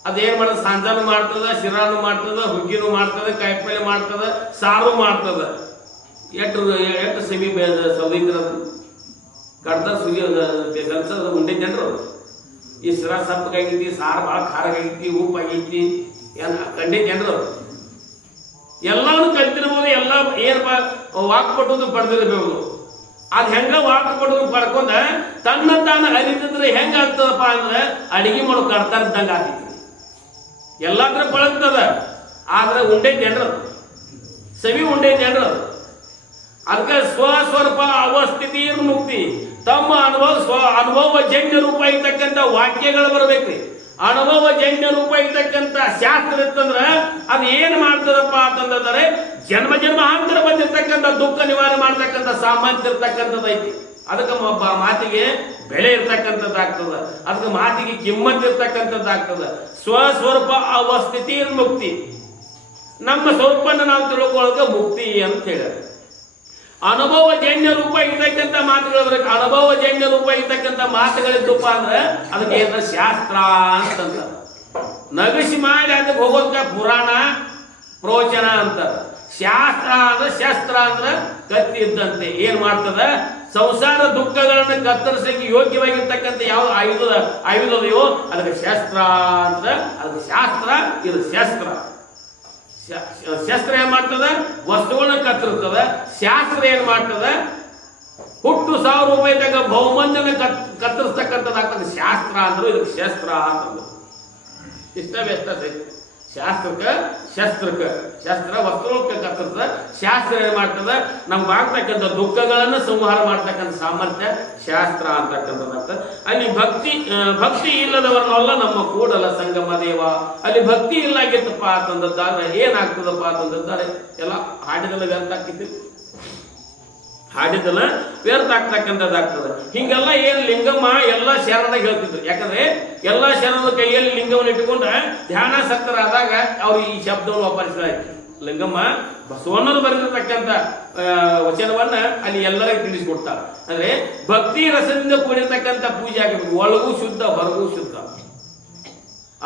ಅದೇನ್ ಮಾಡೋದು, ಸಾಂಜಾನು ಮಾಡ್ತದ, ಶಿರಾನು ಮಾಡ್ತದ, ಹುಗ್ಗಿನೂ ಮಾಡ್ತದ, ಕಾಯಿಪಲ್ಲೆ ಮಾಡ್ತದ, ಸಾರು ಮಾಡ್ತದ. ಎಷ್ಟು ಸಿಮಿ ಸೌದೈತ್ರ ಕಡ್ತಾರ ಸುಗಿ ಉಂಡೆ ಜನರು. ಈ ಶಿರಾ ಸಪ್ಪಗಾಗೈತಿ, ಸಾರು ಭಾಳ ಖಾರಾಗೈತಿ, ಉಪ್ಪಾಗೈತಿ, ಕಂಡೆ ಜನರು ಎಲ್ಲಾನು ಕಲ್ತಿರ್ಬೋದು, ಎಲ್ಲ ಏನಪ್ಪ ವಾಕ್ ಪಟ್ಟುದು ಪಡೆದಿರಬಹುದು. ಅದ್ ಹೆಂಗ ವಾಕ್ ಪಟ್ಟುದು ಪಡ್ಕೊಂಡ ತನ್ನ ತಾನು ಅರಿತಿದ್ರೆ ಹೆಂಗ ಆಗ್ತದಪ್ಪ ಅಂದ್ರೆ ಅಡಿಗೆ ಮಾಡೋ ಕಡ್ತಾ ಇದ್ದಂಗ ಆಗ್ತೈತಿ. ಎಲ್ಲಾದ್ರ ಬಳಗ್ತದ, ಆದ್ರೆ ಉಂಡೆ ಜನರು ಸವಿ ಉಂಡೆ ಜನರು. ಅದಕ್ಕೆ ಸ್ವಸ್ವರೂಪ ಅವಸ್ಥಿತಿ ಮುಕ್ತಿ, ತಮ್ಮ ಅನುಭವ ಜನ್ಯ ರೂಪ ಇರ್ತಕ್ಕಂಥ ವಾಕ್ಯಗಳು ಬರ್ಬೇಕ್ರಿ. ಅನುಭವ ಜನ್ಯ ರೂಪ ಇರ್ತಕ್ಕಂಥ ಶಾಸ್ತ್ರ ಇತ್ತಂದ್ರ ಅದು ಏನ್ ಮಾಡ್ತದಪ್ಪ ಅಂತಂದ್ರೆ ಜನ್ಮ ಜನ್ಮಾಂತರ ಬಂದಿರ್ತಕ್ಕಂಥ ದುಃಖ ನಿವಾರಣೆ ಮಾಡ್ತಕ್ಕಂಥ ಸಾಮರ್ಥ್ಯ ಇರ್ತಕ್ಕಂಥದ್ದು ಐತಿ. ಅದಕ್ಕೆ ಮಾತಿಗೆ ಬೆಲೆ ಇರ್ತಕ್ಕಂಥದ್ದಾಗ್ತದ, ಅದಕ್ಕೆ ಮಾತಿಗೆ ಕಿಮ್ಮತ್ ಇರ್ತಕ್ಕಂಥದ್ದಾಗ್ತದ. ಸ್ವಸ್ವರೂಪ ಅವಸ್ಥಿತಿ ಮುಕ್ತಿ, ನಮ್ಮ ಸ್ವರೂಪನ ನಾವು ತಿಳ್ಕೊಳ್ಳೋಕೆ ಮುಕ್ತಿ ಅಂತ ಹೇಳ್ಯಾರ. ಅನುಭವ ಜನ್ಯ ರೂಪ ಇರ್ತಕ್ಕಂಥ ಮಾತುಗಳು ಬರಬೇಕು. ಅನುಭವ ಜನ್ಯ ರೂಪ ಇರ್ತಕ್ಕಂಥ ಮಾತುಗಳಿದ್ದಪ್ಪ ಅಂದ್ರೆ ಅದಕ್ಕೆ ಏನ ಶಾಸ್ತ್ರ ಅಂತಂತ. ನಗಿಸಿ ಮಾಡಿ ಅದಕ್ಕೆ ಹೋಗೋದಕ್ಕೆ ಪುರಾಣ ಪ್ರವಚನ ಅಂತಾರ. ಶಾಸ್ತ್ರ ಅಂದ್ರೆ ಶಸ್ತ್ರ ಅಂದ್ರೆ ಕತ್ತಿ ಇದ್ದಂತೆ. ಏನ್ ಮಾಡ್ತದ, ಸಂಸಾರ ದುಃಖಗಳನ್ನ ಕತ್ತರಿಸಲಿಕ್ಕೆ ಯೋಗ್ಯವಾಗಿರ್ತಕ್ಕಂಥ ಯಾವ ಆಯುಧದೆಯೋ ಅದಕ್ಕೆ ಶಸ್ತ್ರ ಅಂದ್ರೆ ಅದಕ್ಕೆ ಶಾಸ್ತ್ರ, ಇದು ಶಸ್ತ್ರ. ಶಸ್ತ್ರ ಏನ್ ಮಾಡ್ತದ, ವಸ್ತುಗಳನ್ನ ಕತ್ತರಿಸ್ತದ. ಶಾಸ್ತ್ರ ಏನ್ ಮಾಡ್ತದ, ಹುಟ್ಟು ಸಾವಿರ ರೂಪಾಯಿ ತಗ ಬಹುಮಂದನ ಕತ್ತರಿಸ್ತಕ್ಕಂಥದ್ದಾಗ್ತದೆ. ಶಾಸ್ತ್ರ ಅಂದ್ರೆ ಇದಕ್ಕೆ ಶಸ್ತ್ರ ಅಂತಂದು. ಇಷ್ಟ ವ್ಯತ್ಯಾಸ ಐತಿ ಶಾಸ್ತ್ರಕ್ಕೆ ಶಸ್ತ್ರಕ್ಕೆ. ಶಸ್ತ್ರ ವಸ್ತುಗಳಕ್ಕೆ ಕತ್ತರಿಸ್ತದ, ಶಾಸ್ತ್ರ ಏನ್ ಮಾಡ್ತದ, ನಮ್ಗೆ ಆಗ್ತಕ್ಕಂಥ ದುಃಖಗಳನ್ನ ಸಂಹಾರ ಮಾಡ್ತಕ್ಕಂಥ ಸಾಮರ್ಥ್ಯ ಶಾಸ್ತ್ರ ಅಂತಕ್ಕಂಥದ್ದಾಗ್ತದೆ. ಅಲ್ಲಿ ಭಕ್ತಿ ಇಲ್ಲದವರನ್ನೆಲ್ಲ ನಮ್ಮ ಕೂಡಲ ಸಂಗಮ ದೇವ. ಅಲ್ಲಿ ಭಕ್ತಿ ಇಲ್ಲಾಗಿತ್ತಪ್ಪ ಅಂತಂದ್ರೆ ಏನಾಗ್ತದಪ್ಪ ಅಂತಂದ್ರೆ ಎಲ್ಲ ಹಾಡಿದೆಲ್ಲ ವ್ಯರ್ಥ ಆಗ್ತಿತ್ತು, ಹಾಡಿದೆಲ್ಲ ವ್ಯರ್ಥ ಆಗ್ತಕ್ಕಂಥದ್ದಾಗ್ತದೆ. ಹಿಂಗೆಲ್ಲ ಏನ್ ಲಿಂಗಮ್ಮ ಎಲ್ಲ ಶರಣದಾಗ ಹೇಳ್ತಿದ್ರು. ಯಾಕಂದ್ರೆ ಎಲ್ಲ ಶರಣದ ಕೈಯಲ್ಲಿ ಲಿಂಗವನ್ನು ಇಟ್ಟುಕೊಂಡ್ರೆ ಧ್ಯಾನಾಸಕ್ತರಾದಾಗ ಅವ್ರು ಈ ಶಬ್ದವನ್ನು ವಾಪರಿಸಲಾಯ್ತು. ಲಿಂಗಮ್ಮ ಬಸವಣ್ಣರು ಬರೆದಿರ್ತಕ್ಕಂಥ ವಚನವನ್ನ ಅಲ್ಲಿ ಎಲ್ಲರಿಗೂ ತಿಳಿಸಿಕೊಡ್ತಾರೆ. ಅಂದ್ರೆ ಭಕ್ತಿ ರಸದಿಂದ ಕೂಡಿರ್ತಕ್ಕಂಥ ಪೂಜೆ ಆಗಬೇಕು. ಒಳಗೂ ಶುದ್ಧ, ಹೊರಗೂ ಶುದ್ಧ,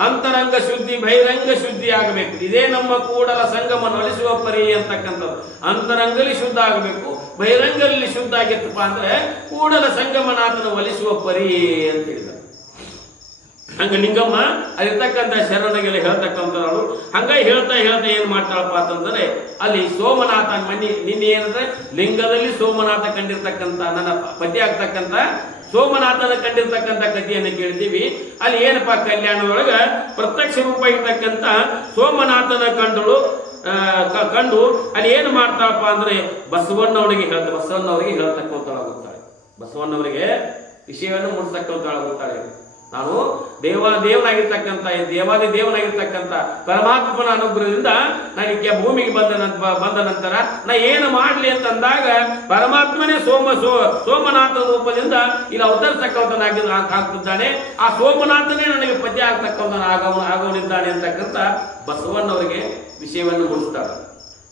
ಅಂತರಂಗ ಶುದ್ಧಿ ಬಹಿರಂಗ ಶುದ್ಧಿ ಆಗಬೇಕು. ಇದೇ ನಮ್ಮ ಕೂಡಲ ಸಂಗಮ ನಡೆಸುವ ಪರಿ ಅಂತಕ್ಕಂಥದ್ದು. ಅಂತರಂಗಲ್ಲಿ ಶುದ್ಧ ಆಗಬೇಕು, ಬಹಿರಂಗಲ್ಲಿ ಶುದ್ಧ ಆಗಿತ್ತಪ್ಪ ಅಂದ್ರೆ ಕೂಡಲ ಸಂಗಮನಾಥನ ಒಲಿಸುವ ಪರಿ ಅಂತ ಹೇಳಿದ. ಹಂಗ ಲಿಂಗಮ್ಮ ಅಲ್ಲಿರ್ತಕ್ಕಂಥ ಶರಣಗೆಲ್ಲ ಹೇಳ್ತಕ್ಕಂಥವ್ರು ಹಂಗ ಹೇಳ್ತಾ ಏನ್ ಮಾಡ್ತಾಳಪ್ಪ ಅಂತಂದ್ರೆ ಅಲ್ಲಿ ಸೋಮನಾಥ ಮನಿ ನಿನ್ನೆ ಏನಂದ್ರೆ ಲಿಂಗದಲ್ಲಿ ಸೋಮನಾಥ ಕಂಡಿರ್ತಕ್ಕಂಥ ನನ್ನ ಪತಿ ಆಗ್ತಕ್ಕಂಥ ಸೋಮನಾಥನ ಕಂಡಿರ್ತಕ್ಕಂಥ ಕಥೆಯನ್ನು ಕೇಳ್ತೀವಿ. ಅಲ್ಲಿ ಏನಪ್ಪಾ ಕಲ್ಯಾಣದೊಳಗ ಪ್ರತ್ಯಕ್ಷ ರೂಪ ಇರ್ತಕ್ಕಂಥ ಸೋಮನಾಥನ ಕಂಡು ಅಲ್ಲಿ ಏನು ಮಾಡ್ತಾಳಪ್ಪ ಅಂದ್ರೆ ಬಸವಣ್ಣವರಿಗೆ ಹೇಳ್ತಕ್ಕಂಥಳಾಗುತ್ತಾಳೆ. ಬಸವಣ್ಣವರಿಗೆ ವಿಷಯವನ್ನು ಮುಟ್ತಕ್ಕಂಥಳಾಗುತ್ತಾಳೆ. ನಾನು ದೇವಾದಿ ದೇವನಾಗಿರ್ತಕ್ಕಂಥ ಪರಮಾತ್ಮನ ಅನುಗ್ರಹದಿಂದ ನನಗೆ ಭೂಮಿಗೆ ಬಂದ ನಂತರ ನಾ ಏನು ಮಾಡ್ಲಿ ಅಂತಂದಾಗ ಪರಮಾತ್ಮನೇ ಸೋಮನಾಥನ ರೂಪದಿಂದ ಇಲ್ಲಿ ಅವತರಿಸತಕ್ಕಂಥನಾಗ್ತಿದ್ದಾನೆ. ಆ ಸೋಮನಾಥನೇ ನನಗೆ ಪದ್ಯ ಆಗ್ತಕ್ಕಂಥ ಆಗೋನಿದ್ದಾನೆ ಅಂತಕ್ಕಂಥ ಬಸವಣ್ಣವರಿಗೆ ವಿಷಯವನ್ನು ಮುಡಿಸ್ತಾಳೆ.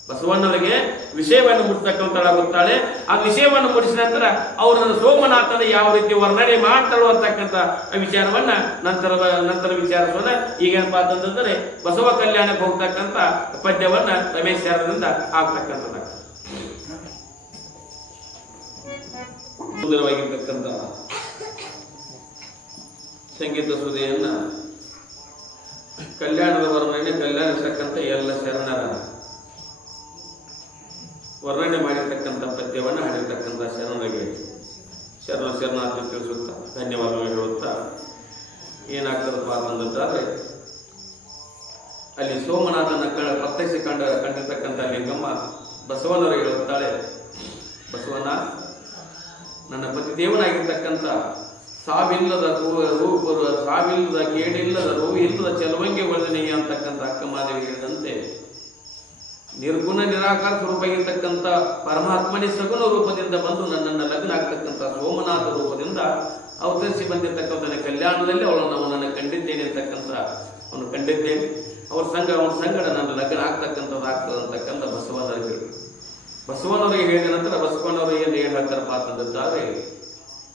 ಬಸವಣ್ಣವರಿಗೆ ವಿಷಯವನ್ನು ಮುಡಿಸ್ತಕ್ಕಂಥಳಾಗುತ್ತಾಳೆ. ಆ ವಿಷಯವನ್ನು ಮುಡಿಸಿದ ನಂತರ ಅವರನ್ನು ಸೋಮನಾಥನ ಯಾವ ರೀತಿ ವರ್ಣನೆ ಮಾಡ್ತಾಳು ಅಂತಕ್ಕಂಥ ವಿಚಾರವನ್ನ ನಂತರ ವಿಚಾರಿಸೋಣ. ಈಗೇನಪ್ಪ ಅಂತಂದ್ರೆ ಬಸವ ಕಲ್ಯಾಣಕ್ಕೆ ಹೋಗ್ತಕ್ಕಂಥ ಪದ್ಯವನ್ನ ರಮೇಶ್ ಶಾರದಿಂದ ಆಗ್ತಕ್ಕಂಥದ್ದು. ಸುಂದರವಾಗಿರ್ತಕ್ಕಂಥ ಸಂಗೀತ ಸುದೆಯನ್ನ ಕಲ್ಯಾಣದ ವರ್ಣನೆ ಕಲ್ಯಾಣಿಸತಕ್ಕಂಥ ಎಲ್ಲ ಶರಣರ ವರ್ಣನೆ ಮಾಡಿರ್ತಕ್ಕಂಥ ಪದ್ಯವನ್ನು ಹಾಡಿರ್ತಕ್ಕಂಥ ಶರಣರಿಗೆ ಶರಣಾರ್ಥಿ ತಿಳಿಸುತ್ತಾ ಧನ್ಯವಾದಗಳು ಹೇಳುತ್ತಾ ಏನಾಗ್ತದಪ್ಪ ಅಂತಂದ್ರೆ ಅಲ್ಲಿ ಸೋಮನಾಥನ ಪ್ರತ್ಯಕ್ಷ ಕಂಡಿರ್ತಕ್ಕಂಥ ಲಿಂಗಮ್ಮ ಬಸವಣ್ಣರು ಹೇಳುತ್ತಾಳೆ, ಬಸವಣ್ಣ ನನ್ನ ಪತಿ ದೇವನಾಗಿರ್ತಕ್ಕಂಥ ಸಾವಿಲ್ಲದ ಸಾವಿಲ್ಲದ ಕೇಡಿಲ್ಲದ ನೋವು ಇಲ್ಲದ ಚೆಲುವಂಗೆ ಒಳದನೆಯ ಅಂತಕ್ಕಂಥ ಅಕ್ಕಮಾದೇವಿ ಹೇಳಿದಂತೆ ನಿರ್ಗುಣ ನಿರಾಕಾರ ಸ್ವರೂಪವಾಗಿರ್ತಕ್ಕಂಥ ಪರಮಾತ್ಮನೇ ಸಗುಣ ರೂಪದಿಂದ ಬಂದು ನನ್ನನ್ನು ಲಗ್ನ ಆಗ್ತಕ್ಕಂಥ ಸೋಮನಾಥ ರೂಪದಿಂದ ಅವತರಿಸಿ ಬಂದಿರತಕ್ಕಂಥ ಕಲ್ಯಾಣದಲ್ಲಿ ಅವಳನ್ನು ನನ್ನ ಕಂಡಿದ್ದೇನೆ ಅಂತಕ್ಕಂಥ ಅವನು ಕಂಡಿದ್ದೇನೆ. ಅವನ ಸಂಗಡ ನನ್ನ ಲಗ್ನ ಆಗ್ತಕ್ಕಂಥದ್ದು ಆಗ್ತದೆ ಅಂತಕ್ಕಂಥ ಬಸವಣ್ಣವರಿಗೆ ಹೇಳಿದ ನಂತರ ಬಸವಣ್ಣವರು ಏನು ಹೇಳ್ತಾರಪ್ಪ ಅಂತಂದ್ರೆ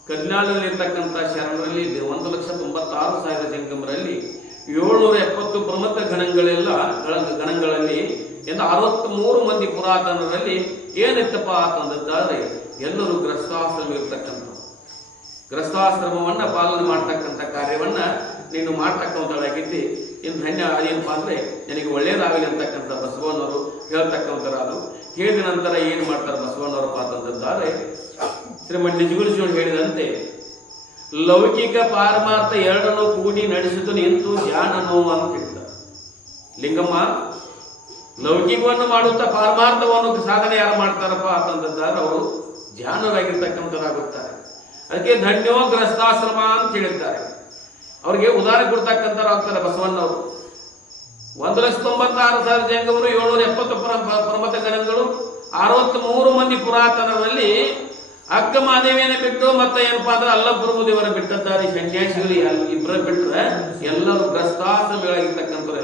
ಕಲ್ಯಾಣದಲ್ಲಿರ್ತಕ್ಕಂಥ ಶರಣರಲ್ಲಿ 1,96,000 ಜಂಗಮರಲ್ಲಿ 770 ಪ್ರಮುಖ ಗಣಗಳಲ್ಲಿ 63 ಮಂದಿ ಪುರಾತನರಲ್ಲಿ ಏನಿತ್ತಪ್ಪ ಅಂತಂದ್ರೆ ಎಲ್ಲರೂ ಗೃಹಸ್ಥಾಶ್ರಮ ಇರ್ತಕ್ಕಂಥ ಗೃಹಸ್ಥಾಶ್ರಮವನ್ನ ಪಾಲನೆ ಮಾಡ್ತಕ್ಕಂಥ ಕಾರ್ಯವನ್ನ ನೀನು ಮಾಡ್ತಕ್ಕಂಥದ್ದಾಗಿದ್ದಿ. ಇನ್ನು ಧನ್ಯ ಏನಪ್ಪಾ ಅಂದ್ರೆ ನನಗೆ ಒಳ್ಳೇದಾಗಲಿ ಅಂತಕ್ಕಂಥ ಬಸವಣ್ಣವರು ಹೇಳ್ತಕ್ಕಂಥದ್ದು. ಹೇಳಿದ ನಂತರ ಏನು ಮಾಡ್ತಾರೆ ಬಸವಣ್ಣವರಪ್ಪ ಅಂತಂದಿದ್ದಾರೆ, ಶ್ರೀಮಠ ನಿಜಗುಣಿಸಿಕೊಂಡು ಹೇಳಿದಂತೆ ಲೌಕಿಕ ಪಾರಮಾರ್ಥ ಎರಡನ್ನು ಕೂಡಿ ನಡೆಸಿದು ನಿಂತು ಧ್ಯಾನನು ಅಂತ ಹೇಳ್ತಾರೆ. ಲಿಂಗಮ್ಮ ಲೌಕಿಕವನ್ನು ಮಾಡುತ್ತಾ ಪಾರಮಾರ್ಥವನ್ನು ಸಾಧನೆ ಯಾರು ಮಾಡ್ತಾರಪ್ಪ ಅಂತಂದಿದ್ದಾರೆ, ಅವರು ಧ್ಯಾನರಾಗಿರ್ತಕ್ಕಂಥವರಾಗುತ್ತಾರೆ. ಅದಕ್ಕೆ ಧನ್ಯೋ ಗ್ರಸ್ತಾಶ್ರಮ ಅಂತ ಹೇಳಿದ್ದಾರೆ. ಅವ್ರಿಗೆ ಉದಾಹರಣೆ ಕೊಡ್ತಕ್ಕಂಥವ್ರು ಆಗ್ತಾರೆ ಬಸವಣ್ಣವರು. 1,96,000 ಜಂಗಮರು, 770 ಪರಮತ ಗಣಗಳು, 63 ಮಂದಿ ಪುರಾತನರಲ್ಲಿ ಅಕ್ಕ ಮಾದೇವಿಯನ್ನ ಬಿಟ್ಟು ಮತ್ತೆ ಏನಪ್ಪಾ ಅಂದ್ರೆ ಅಲ್ಲಪುರಮುದಿವರ ಬಿಟ್ಟಿದ್ದಾರೆ. ಸನ್ಯಾಸಿಗಳು ಇಬ್ಬರ ಬಿಟ್ಟರೆ ಎಲ್ಲರೂ ಗ್ರಸ್ತಾಶ್ರಮಿಗಳಾಗಿರ್ತಕ್ಕಂಥವ್ರು,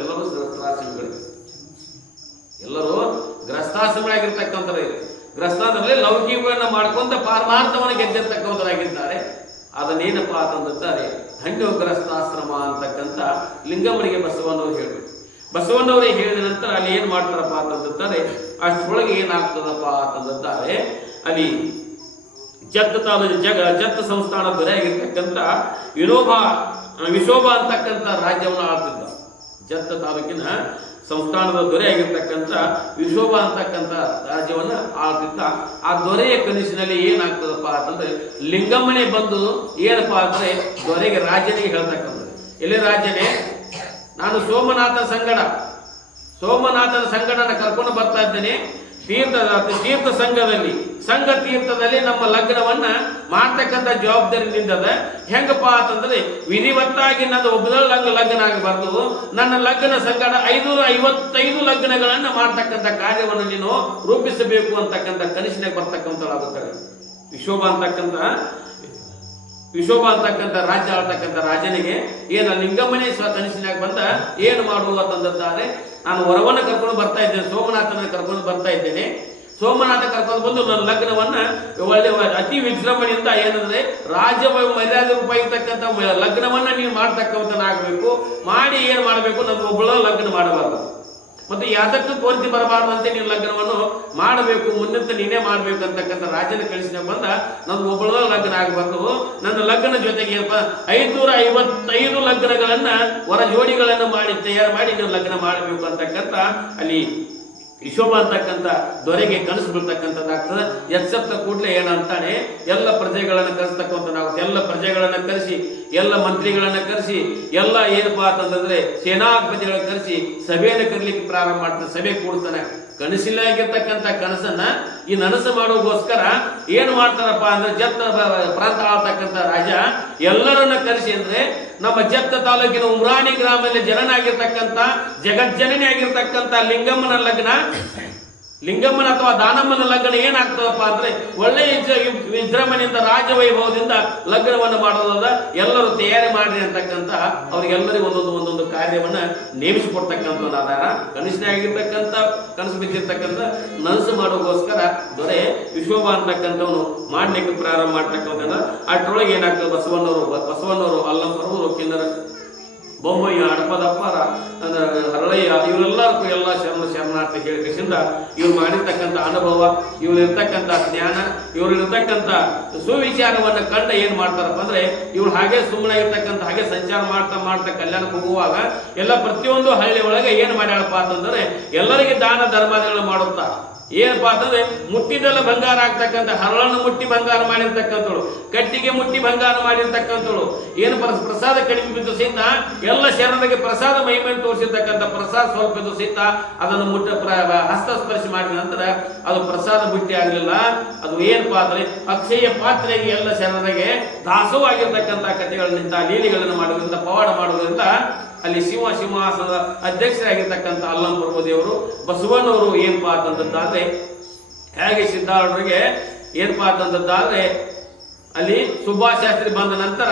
ಎಲ್ಲರೂ ಗ್ರಸ್ತಾಶ್ರಮಿಗಳಾಗಿರ್ತಕ್ಕಂಥವ್ರು. ಗ್ರಸ್ತಾಂತರಲ್ಲಿ ಲೌಕಿಕವನ್ನು ಮಾಡ್ಕೊಂತ ಪಾರಮಾರ್ಥವನ್ನು ಗೆದ್ದಿರ್ತಕ್ಕಂಥವರಾಗಿದ್ದಾರೆ. ಅದನ್ನೇನಪ್ಪ ಅಂತಂದಿದ್ದಾರೆ ಧನ್ಯೋ ಗ್ರಸ್ತಾಶ್ರಮ ಅಂತಕ್ಕಂಥ ಲಿಂಗಮ್ಮನಿಗೆ ಬಸವಣ್ಣವ್ರು ಹೇಳಿದ್ರು. ಬಸವಣ್ಣವರೇ ಹೇಳಿದ ನಂತರ ಅಲ್ಲಿ ಏನ್ ಮಾಡ್ತಾರಪ್ಪ ಅಂತಂದಿದ್ದಾರೆ, ಅಷ್ಟರೊಳಗೆ ಏನಾಗ್ತದಪ್ಪ ಅಂತಂದಿದ್ದಾರೆ, ಅಲ್ಲಿ ಜತ್ತ ಸಂಸ್ಥಾನ ದೊರೆಯಾಗಿರ್ತಕ್ಕಂಥ ವಿಶೋಭ ಅಂತಕ್ಕಂಥ ರಾಜ್ಯವನ್ನು ಆಳ್ತಿದ್ದ. ಜತ್ತ ತಾಲೂಕಿನ ಸಂಸ್ಥಾನದ ದೊರೆಯಾಗಿರ್ತಕ್ಕಂಥ ವಿಶೋಭ ಅಂತಕ್ಕಂಥ ರಾಜ್ಯವನ್ನ ಆಳ್ತಿದ್ದ. ಆ ದೊರೆಯ ಕನಸಿನಲ್ಲಿ ಏನಾಗ್ತದಪ್ಪ ಅಂತಂದ್ರೆ ಲಿಂಗಮ್ಮನೆ ಬಂದು ಏನಪ್ಪಾ ಅಂದ್ರೆ ದೊರೆಗೆ ರಾಜನಿಗೆ ಹೇಳ್ತಕ್ಕಂಥದ್ದು, ಎಲ್ಲಿ ರಾಜನೇ, ನಾನು ಸೋಮನಾಥನ ಸಂಗಡನ ಕರ್ಕೊಂಡು ಬರ್ತಾ ಇದ್ದೇನೆ. ತೀರ್ಥ ಸಂಘ ತೀರ್ಥದಲ್ಲಿ ನಮ್ಮ ಲಗ್ನವನ್ನ ಮಾಡ್ತಕ್ಕಂಥ ಜವಾಬ್ದಾರಿ ನಿಂದದ. ಹೆಂಗಪ್ಪ ಅಂತಂದ್ರೆ ವಿಧಿವತ್ತಾಗಿ ನನ್ನ ಒಬ್ಬ ಲಗ್ನ ಆಗಬಾರ್ದು, ನನ್ನ ಲಗ್ನ ಸಂಗಡ 555 ಲಗ್ನಗಳನ್ನ ಮಾಡ್ತಕ್ಕಂಥ ಕಾರ್ಯವನ್ನು ನೀನು ರೂಪಿಸಬೇಕು ಅಂತಕ್ಕಂಥ ಕನಸಿನಾಗ ಬರ್ತಕ್ಕಂಥದ್ದಾಗುತ್ತದೆ. ವಿಶೋಭ ಅಂತಕ್ಕಂಥ ರಾಜ್ಯ ಆಳ್ತಕ್ಕಂಥ ರಾಜನಿಗೆ ಏನ ಲಿಂಗಮ್ಮನೇ ಕನಸಿನಾಗ ಬಂದ ಏನು ಮಾಡುವ ಅಂತಂದಿದ್ದಾರೆ, ನಾನು ವರವನ್ನ ಕರ್ಕೊಂಡು ಬರ್ತಾ ಇದ್ದೇನೆ, ಸೋಮನಾಥನ ಕರ್ಕೊಂಡು ಬರ್ತಾ ಇದ್ದೇನೆ. ಸೋಮನಾಥ ಕರ್ಕೊಂಡು ಬಂದು ನನ್ನ ಲಗ್ನವನ್ನ ಒಳ್ಳೆ ಅತಿ ವಿಜೃಂಭಣೆಯಿಂದ ಏನಂದ್ರೆ ರಾಜ ಮರ್ಯಾದೆ ರೂಪಾಯಿರ್ತಕ್ಕಂಥ ಲಗ್ನವನ್ನ ನೀನು ಮಾಡ್ತಕ್ಕಂಥನಾಗಬೇಕು. ಮಾಡಿ ಏನ್ ಮಾಡಬೇಕು, ನನ್ನ ಒಬ್ಬಳ ಲಗ್ನ ಮಾಡಬಾರ್ದು, ಮತ್ತು ಯಾತಕ್ಕೂ ಕೋರಿಕೆ ಬರಬಾರ್ದಂತೆ ನೀನು ಲಗ್ನವನ್ನು ಮಾಡಬೇಕು, ಮುಂದಂತೆ ನೀನೇ ಮಾಡ್ಬೇಕು ಅಂತಕ್ಕಂಥ ರಾಜನ ಕಳಿಸಿದ ಬಂದ ನನ್ನ ಒಬ್ಬಳ ಲಗ್ನ ಆಗಬಾರ್ದು. ನನ್ನ ಲಗ್ನ ಜೊತೆಗೆ 555 ಲಗ್ನಗಳನ್ನ ವರ ಜೋಡಿಗಳನ್ನು ಮಾಡಿ ತಯಾರು ಮಾಡಿ ನೀವು ಲಗ್ನ ಮಾಡಬೇಕು ಅಂತಕ್ಕಂಥ ಅಲ್ಲಿ ವಿಶೋಭ ಅಂತಕ್ಕಂಥ ದೊರೆಗೆ ಕನಸು ಬೀಳ್ತಕ್ಕಂಥದ್ದಾಗ್ತದೆ. ಎಚ್ಚೆತ್ತ ಕೂಡಲೇ ಏನಂತಾನೆ, ಎಲ್ಲ ಪ್ರಜೆಗಳನ್ನ ಕರೆಸ್ತಕ್ಕಂಥದ್ದಾಗುತ್ತೆ. ಎಲ್ಲ ಪ್ರಜೆಗಳನ್ನ ಕರೆಸಿ, ಎಲ್ಲ ಮಂತ್ರಿಗಳನ್ನ ಕರೆಸಿ, ಎಲ್ಲ ಏನಪ್ಪಾ ಅಂತಂದ್ರೆ ಸೇನಾಧಿಪತಿಗಳನ್ನ ಕರೆಸಿ ಸಭೆಯನ್ನು ಕರೀಲಿಕ್ಕೆ ಪ್ರಾರಂಭ ಮಾಡ್ತಾನೆ, ಸಭೆ ಕೂಡ್ತಾನೆ. ಕನಸಿಲ್ಲ ಆಗಿರ್ತಕ್ಕಂಥ ಕನಸನ್ನ ಈ ನನಸು ಮಾಡೋಗೋಸ್ಕರ ಏನು ಮಾಡ್ತಾರಪ್ಪ ಅಂದ್ರೆ ಜತ್ತ ಪ್ರಾಂತ ಆಳ್ತಕ್ಕಂಥ ರಾಜ ಎಲ್ಲರನ್ನ ಕರೆಸಿ, ಅಂದ್ರೆ ನಮ್ಮ ಜತ್ತ ತಾಲೂಕಿನ ಉಮ್ರಾಣಿ ಗ್ರಾಮದಲ್ಲಿ ಜನನಾಗಿರ್ತಕ್ಕಂಥ ಜಗಜ್ಜನನಿ ಆಗಿರ್ತಕ್ಕಂಥ ಲಿಂಗಮ್ಮನ ಅಥವಾ ದಾನಮ್ಮನ ಲಗ್ನ ಏನಾಗ್ತದಪ್ಪ ಅಂದ್ರೆ ಒಳ್ಳೆಯ ವಿಜೃಂಭಣೆಯಿಂದ ರಾಜವೈಭವದಿಂದ ಲಗ್ನವನ್ನು ಮಾಡೋದ. ಎಲ್ಲರೂ ತಯಾರಿ ಮಾಡ್ರಿ ಅಂತಕ್ಕಂಥ ಅವ್ರಿಗೆಲ್ಲರಿಗೂ ಒಂದೊಂದು ಕಾರ್ಯವನ್ನ ನೇಮಿಸಿಕೊಡ್ತಕ್ಕಂಥ ಆಧಾರ. ಕನಿಷ್ಠ ಕನಸು ಬಿದ್ದಿರ್ತಕ್ಕಂಥ ನನಸು ಮಾಡೋಗೋಸ್ಕರ ದೊರೆ ವಿಶ್ವಭ ಅಂತಕ್ಕಂಥವನು ಮಾಡ್ಲಿಕ್ಕೆ ಪ್ರಾರಂಭ ಮಾಡ್ತಕ್ಕಂಥ ಅಷ್ಟರೊಳಗೆ ಏನಾಗ್ತದೆ, ಬಸವಣ್ಣವರು ಅಲ್ಲಂಪರವರು ಕಿನ್ನರ ಬೊಮ್ಮಯ್ಯ ಅಡಪದಪ್ಪರ ಹರಳಯ್ಯ ಇವರೆಲ್ಲರಿಗೂ ಎಲ್ಲ ಶರಣಾರ್ಥಿ ಹೇಳಿಕೆಯಿಂದ ಇವ್ರು ಮಾಡಿರ್ತಕ್ಕಂಥ ಅನುಭವ, ಇವ್ರಿರ್ತಕ್ಕಂಥ ಜ್ಞಾನ, ಇವ್ರಿರ್ತಕ್ಕಂಥ ಸುವಿಚಾರವನ್ನ ಕಂಡ ಏನ್ ಮಾಡ್ತಾರಪ್ಪ ಅಂದ್ರೆ ಇವ್ರು ಹಾಗೆ ಸುಮ್ಮನೆ ಇರ್ತಕ್ಕಂಥ ಹಾಗೆ ಸಂಚಾರ ಮಾಡ್ತಾ ಕಲ್ಯಾಣಕ್ಕೆ ಹೋಗುವಾಗ ಎಲ್ಲ ಪ್ರತಿಯೊಂದು ಹಳ್ಳಿ ಒಳಗೆ ಏನ್ ಮಾಡ್ಯಾಳಪ್ಪ ಅಂತಂದ್ರೆ ಎಲ್ಲರಿಗೆ ದಾನ ಧರ್ಮಾದಿಗಳು ಮಾಡುತ್ತಾ ಏನಪ್ಪಾ ಅಂತಂದ್ರೆ ಮುಟ್ಟಿದೆಲ್ಲ ಬಂಗಾರ ಆಗ್ತಕ್ಕಂಥ ಹರಳನ್ನು ಮುಟ್ಟಿ ಬಂಗಾರ ಮಾಡಿರ್ತಕ್ಕಂಥಳು, ಕಟ್ಟಿಗೆ ಮುಟ್ಟಿ ಬಂಗಾರ ಮಾಡಿರ್ತಕ್ಕಂಥಳು, ಏನು ಪ್ರಸಾದ ಕಡಿಮೆ ಬಿದ್ದು ಸಹಿತ ಎಲ್ಲ ಶರಣರಿಗೆ ಪ್ರಸಾದ ಮಹಿಮೆಯನ್ನು ತೋರಿಸಿರ್ತಕ್ಕಂಥ ಪ್ರಸಾದ ಸ್ವಲ್ಪ ಇದ್ದು ಸಹಿತ ಅದನ್ನು ಹಸ್ತಸ್ಪರ್ಶ ಮಾಡಿದ ನಂತರ ಅದು ಪ್ರಸಾದ ಬುಟ್ಟಿ ಆಗಲಿಲ್ಲ. ಅದು ಏನಪ್ಪಾ ಅಂದ್ರೆ ಅಕ್ಷಯ ಪಾತ್ರೆಗೆ ಎಲ್ಲ ಶರಣರಿಗೆ ದಾಸವಾಗಿರ್ತಕ್ಕಂಥ ಕಥೆಗಳನ್ನಿಂದ ಲೀಲೆಗಳನ್ನು ಮಾಡೋದ್ರಿಂದ ಪವಾಡ ಮಾಡೋದ್ರಿಂದ ಅಲ್ಲಿ ಸಿಂಹಾಸನದ ಅಧ್ಯಕ್ಷರಾಗಿರ್ತಕ್ಕಂಥ ಅಲ್ಲಂಪುರ ದೇವರು ಬಸವಣ್ಣವರು ಏನಪ್ಪಾ ಅಂತಂದಾದ್ರೆ ಹೇಗೆ ಸಿದ್ಧಾರೂಢರಿಗೆ ಏನಪ್ಪಾ ಅಂತಂದಾದ್ರೆ ಅಲ್ಲಿ ಸುಭಾಷ್ ಶಾಸ್ತ್ರಿ ಬಂದ ನಂತರ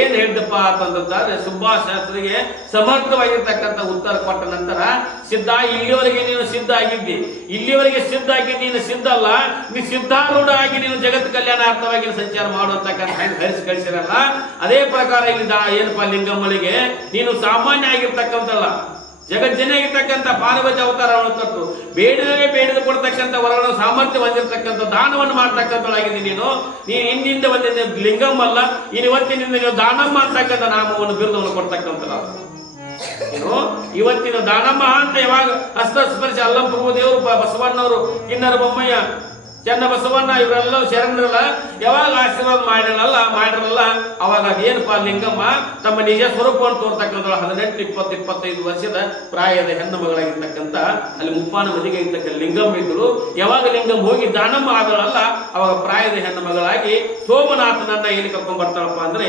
ಏನ್ ಹೇಳಿದಪ್ಪ ಅಂತಂದಾದ್ರೆ ಸುಭಾಷ್ ಶಾಸ್ತ್ರಿಗೆ ಸಮರ್ಥವಾಗಿರ್ತಕ್ಕಂಥ ಉತ್ತರ ಕೊಟ್ಟ ನಂತರ ಇಲ್ಲಿವರೆಗೆ ನೀನು ಸಿದ್ಧ ಆಗಿದ್ದಿ, ಇಲ್ಲಿವರೆಗೆ ಸಿದ್ಧ ಆಗಿ ನೀನು ಸಿದ್ಧ ಅಲ್ಲ, ನೀ ಸಿದ್ಧಾರೂಢ ಆಗಿ ನೀನು ಜಗತ್ ಕಲ್ಯಾಣಾರ್ಥವಾಗಿ ಸಂಚಾರ ಮಾಡುವಂತಕ್ಕಂಥ ಹರಿಸಿ ಕಳಿಸಿರಲ್ಲ. ಅದೇ ಪ್ರಕಾರ ಇಲ್ಲಿ ಏನಪ್ಪಾ ಲಿಂಗಮ್ಮಳಿಗೆ ನೀನು ಸಾಮಾನ್ಯ ಆಗಿರ್ತಕ್ಕಂಥಲ್ಲ, ಜಗಜ್ಜನಾಗಿರ್ತಕ್ಕಂಥ ಪಾರ್ವತಿ ಅವತಾರವನ್ನು ಕೊಟ್ಟು ಬೇಡದ ಕೊಡ್ತಕ್ಕಂಥ ವರಗಳನ್ನು ಸಾಮರ್ಥ್ಯ ಹೊಂದಿರತಕ್ಕಂಥ ದಾನವನ್ನು ಮಾಡ್ತಕ್ಕಂಥಳಾಗಿದೆ. ನೀನು ಹಿಂದಿಂದ ಬಂದಿದ್ದ ಲಿಂಗಮ್ಮ ಅಲ್ಲ, ಇವತ್ತಿನಿಂದ ನೀವು ದಾನಮ್ಮ ಅಂತಕ್ಕಂಥ ನಾಮವನ್ನು ಬಿರುದವನ್ನು ಕೊಡ್ತಕ್ಕಂಥ ಏನು ಇವತ್ತಿನ ದಾನಮ್ಮ ಅಂತ ಯಾವಾಗ ಹಸ್ತಸ್ಪರ್ಶ ಅಲ್ಲಂ ಪ್ರಭುದೇವರು ಬಸವಣ್ಣವರು ಕಿನ್ನರ ಬೊಮ್ಮಯ್ಯ ಚೆನ್ನ ಬಸವಣ್ಣ ಇವರೆಲ್ಲ ಶರಣರಲ್ಲ ಯಾವಾಗ ಆಶೀರ್ವಾದ ಮಾಡಿರಲ್ಲ ಅವಾಗ ಅದೇನಪ್ಪ ಲಿಂಗಮ್ಮ ತಮ್ಮ ನಿಜ ಸ್ವರೂಪವನ್ನು ತೋರ್ತಕ್ಕಂಥ 18, 20, 25 ವರ್ಷದ ಪ್ರಾಯದ ಹೆಣ್ಣು ಮಗಳಾಗಿರ್ತಕ್ಕಂಥ ಅಲ್ಲಿ ಮುಪ್ಪಾನ ಮದಿಗೆ ಇರ್ತಕ್ಕಂಥ ಲಿಂಗಮ್ಮ ಇದ್ರು. ಯಾವಾಗ ಲಿಂಗಮ್ಮ ಹೋಗಿ ದಾನಮ್ಮ ಆದಳಲ್ಲ ಅವಾಗ ಪ್ರಾಯದ ಹೆಣ್ಣು ಮಗಳಾಗಿ ಸೋಮನಾಥನನ್ನ ಎಲ್ಲಿ ಕರ್ಕೊಂಡ್ ಬರ್ತಾಳಪ್ಪ ಅಂದ್ರೆ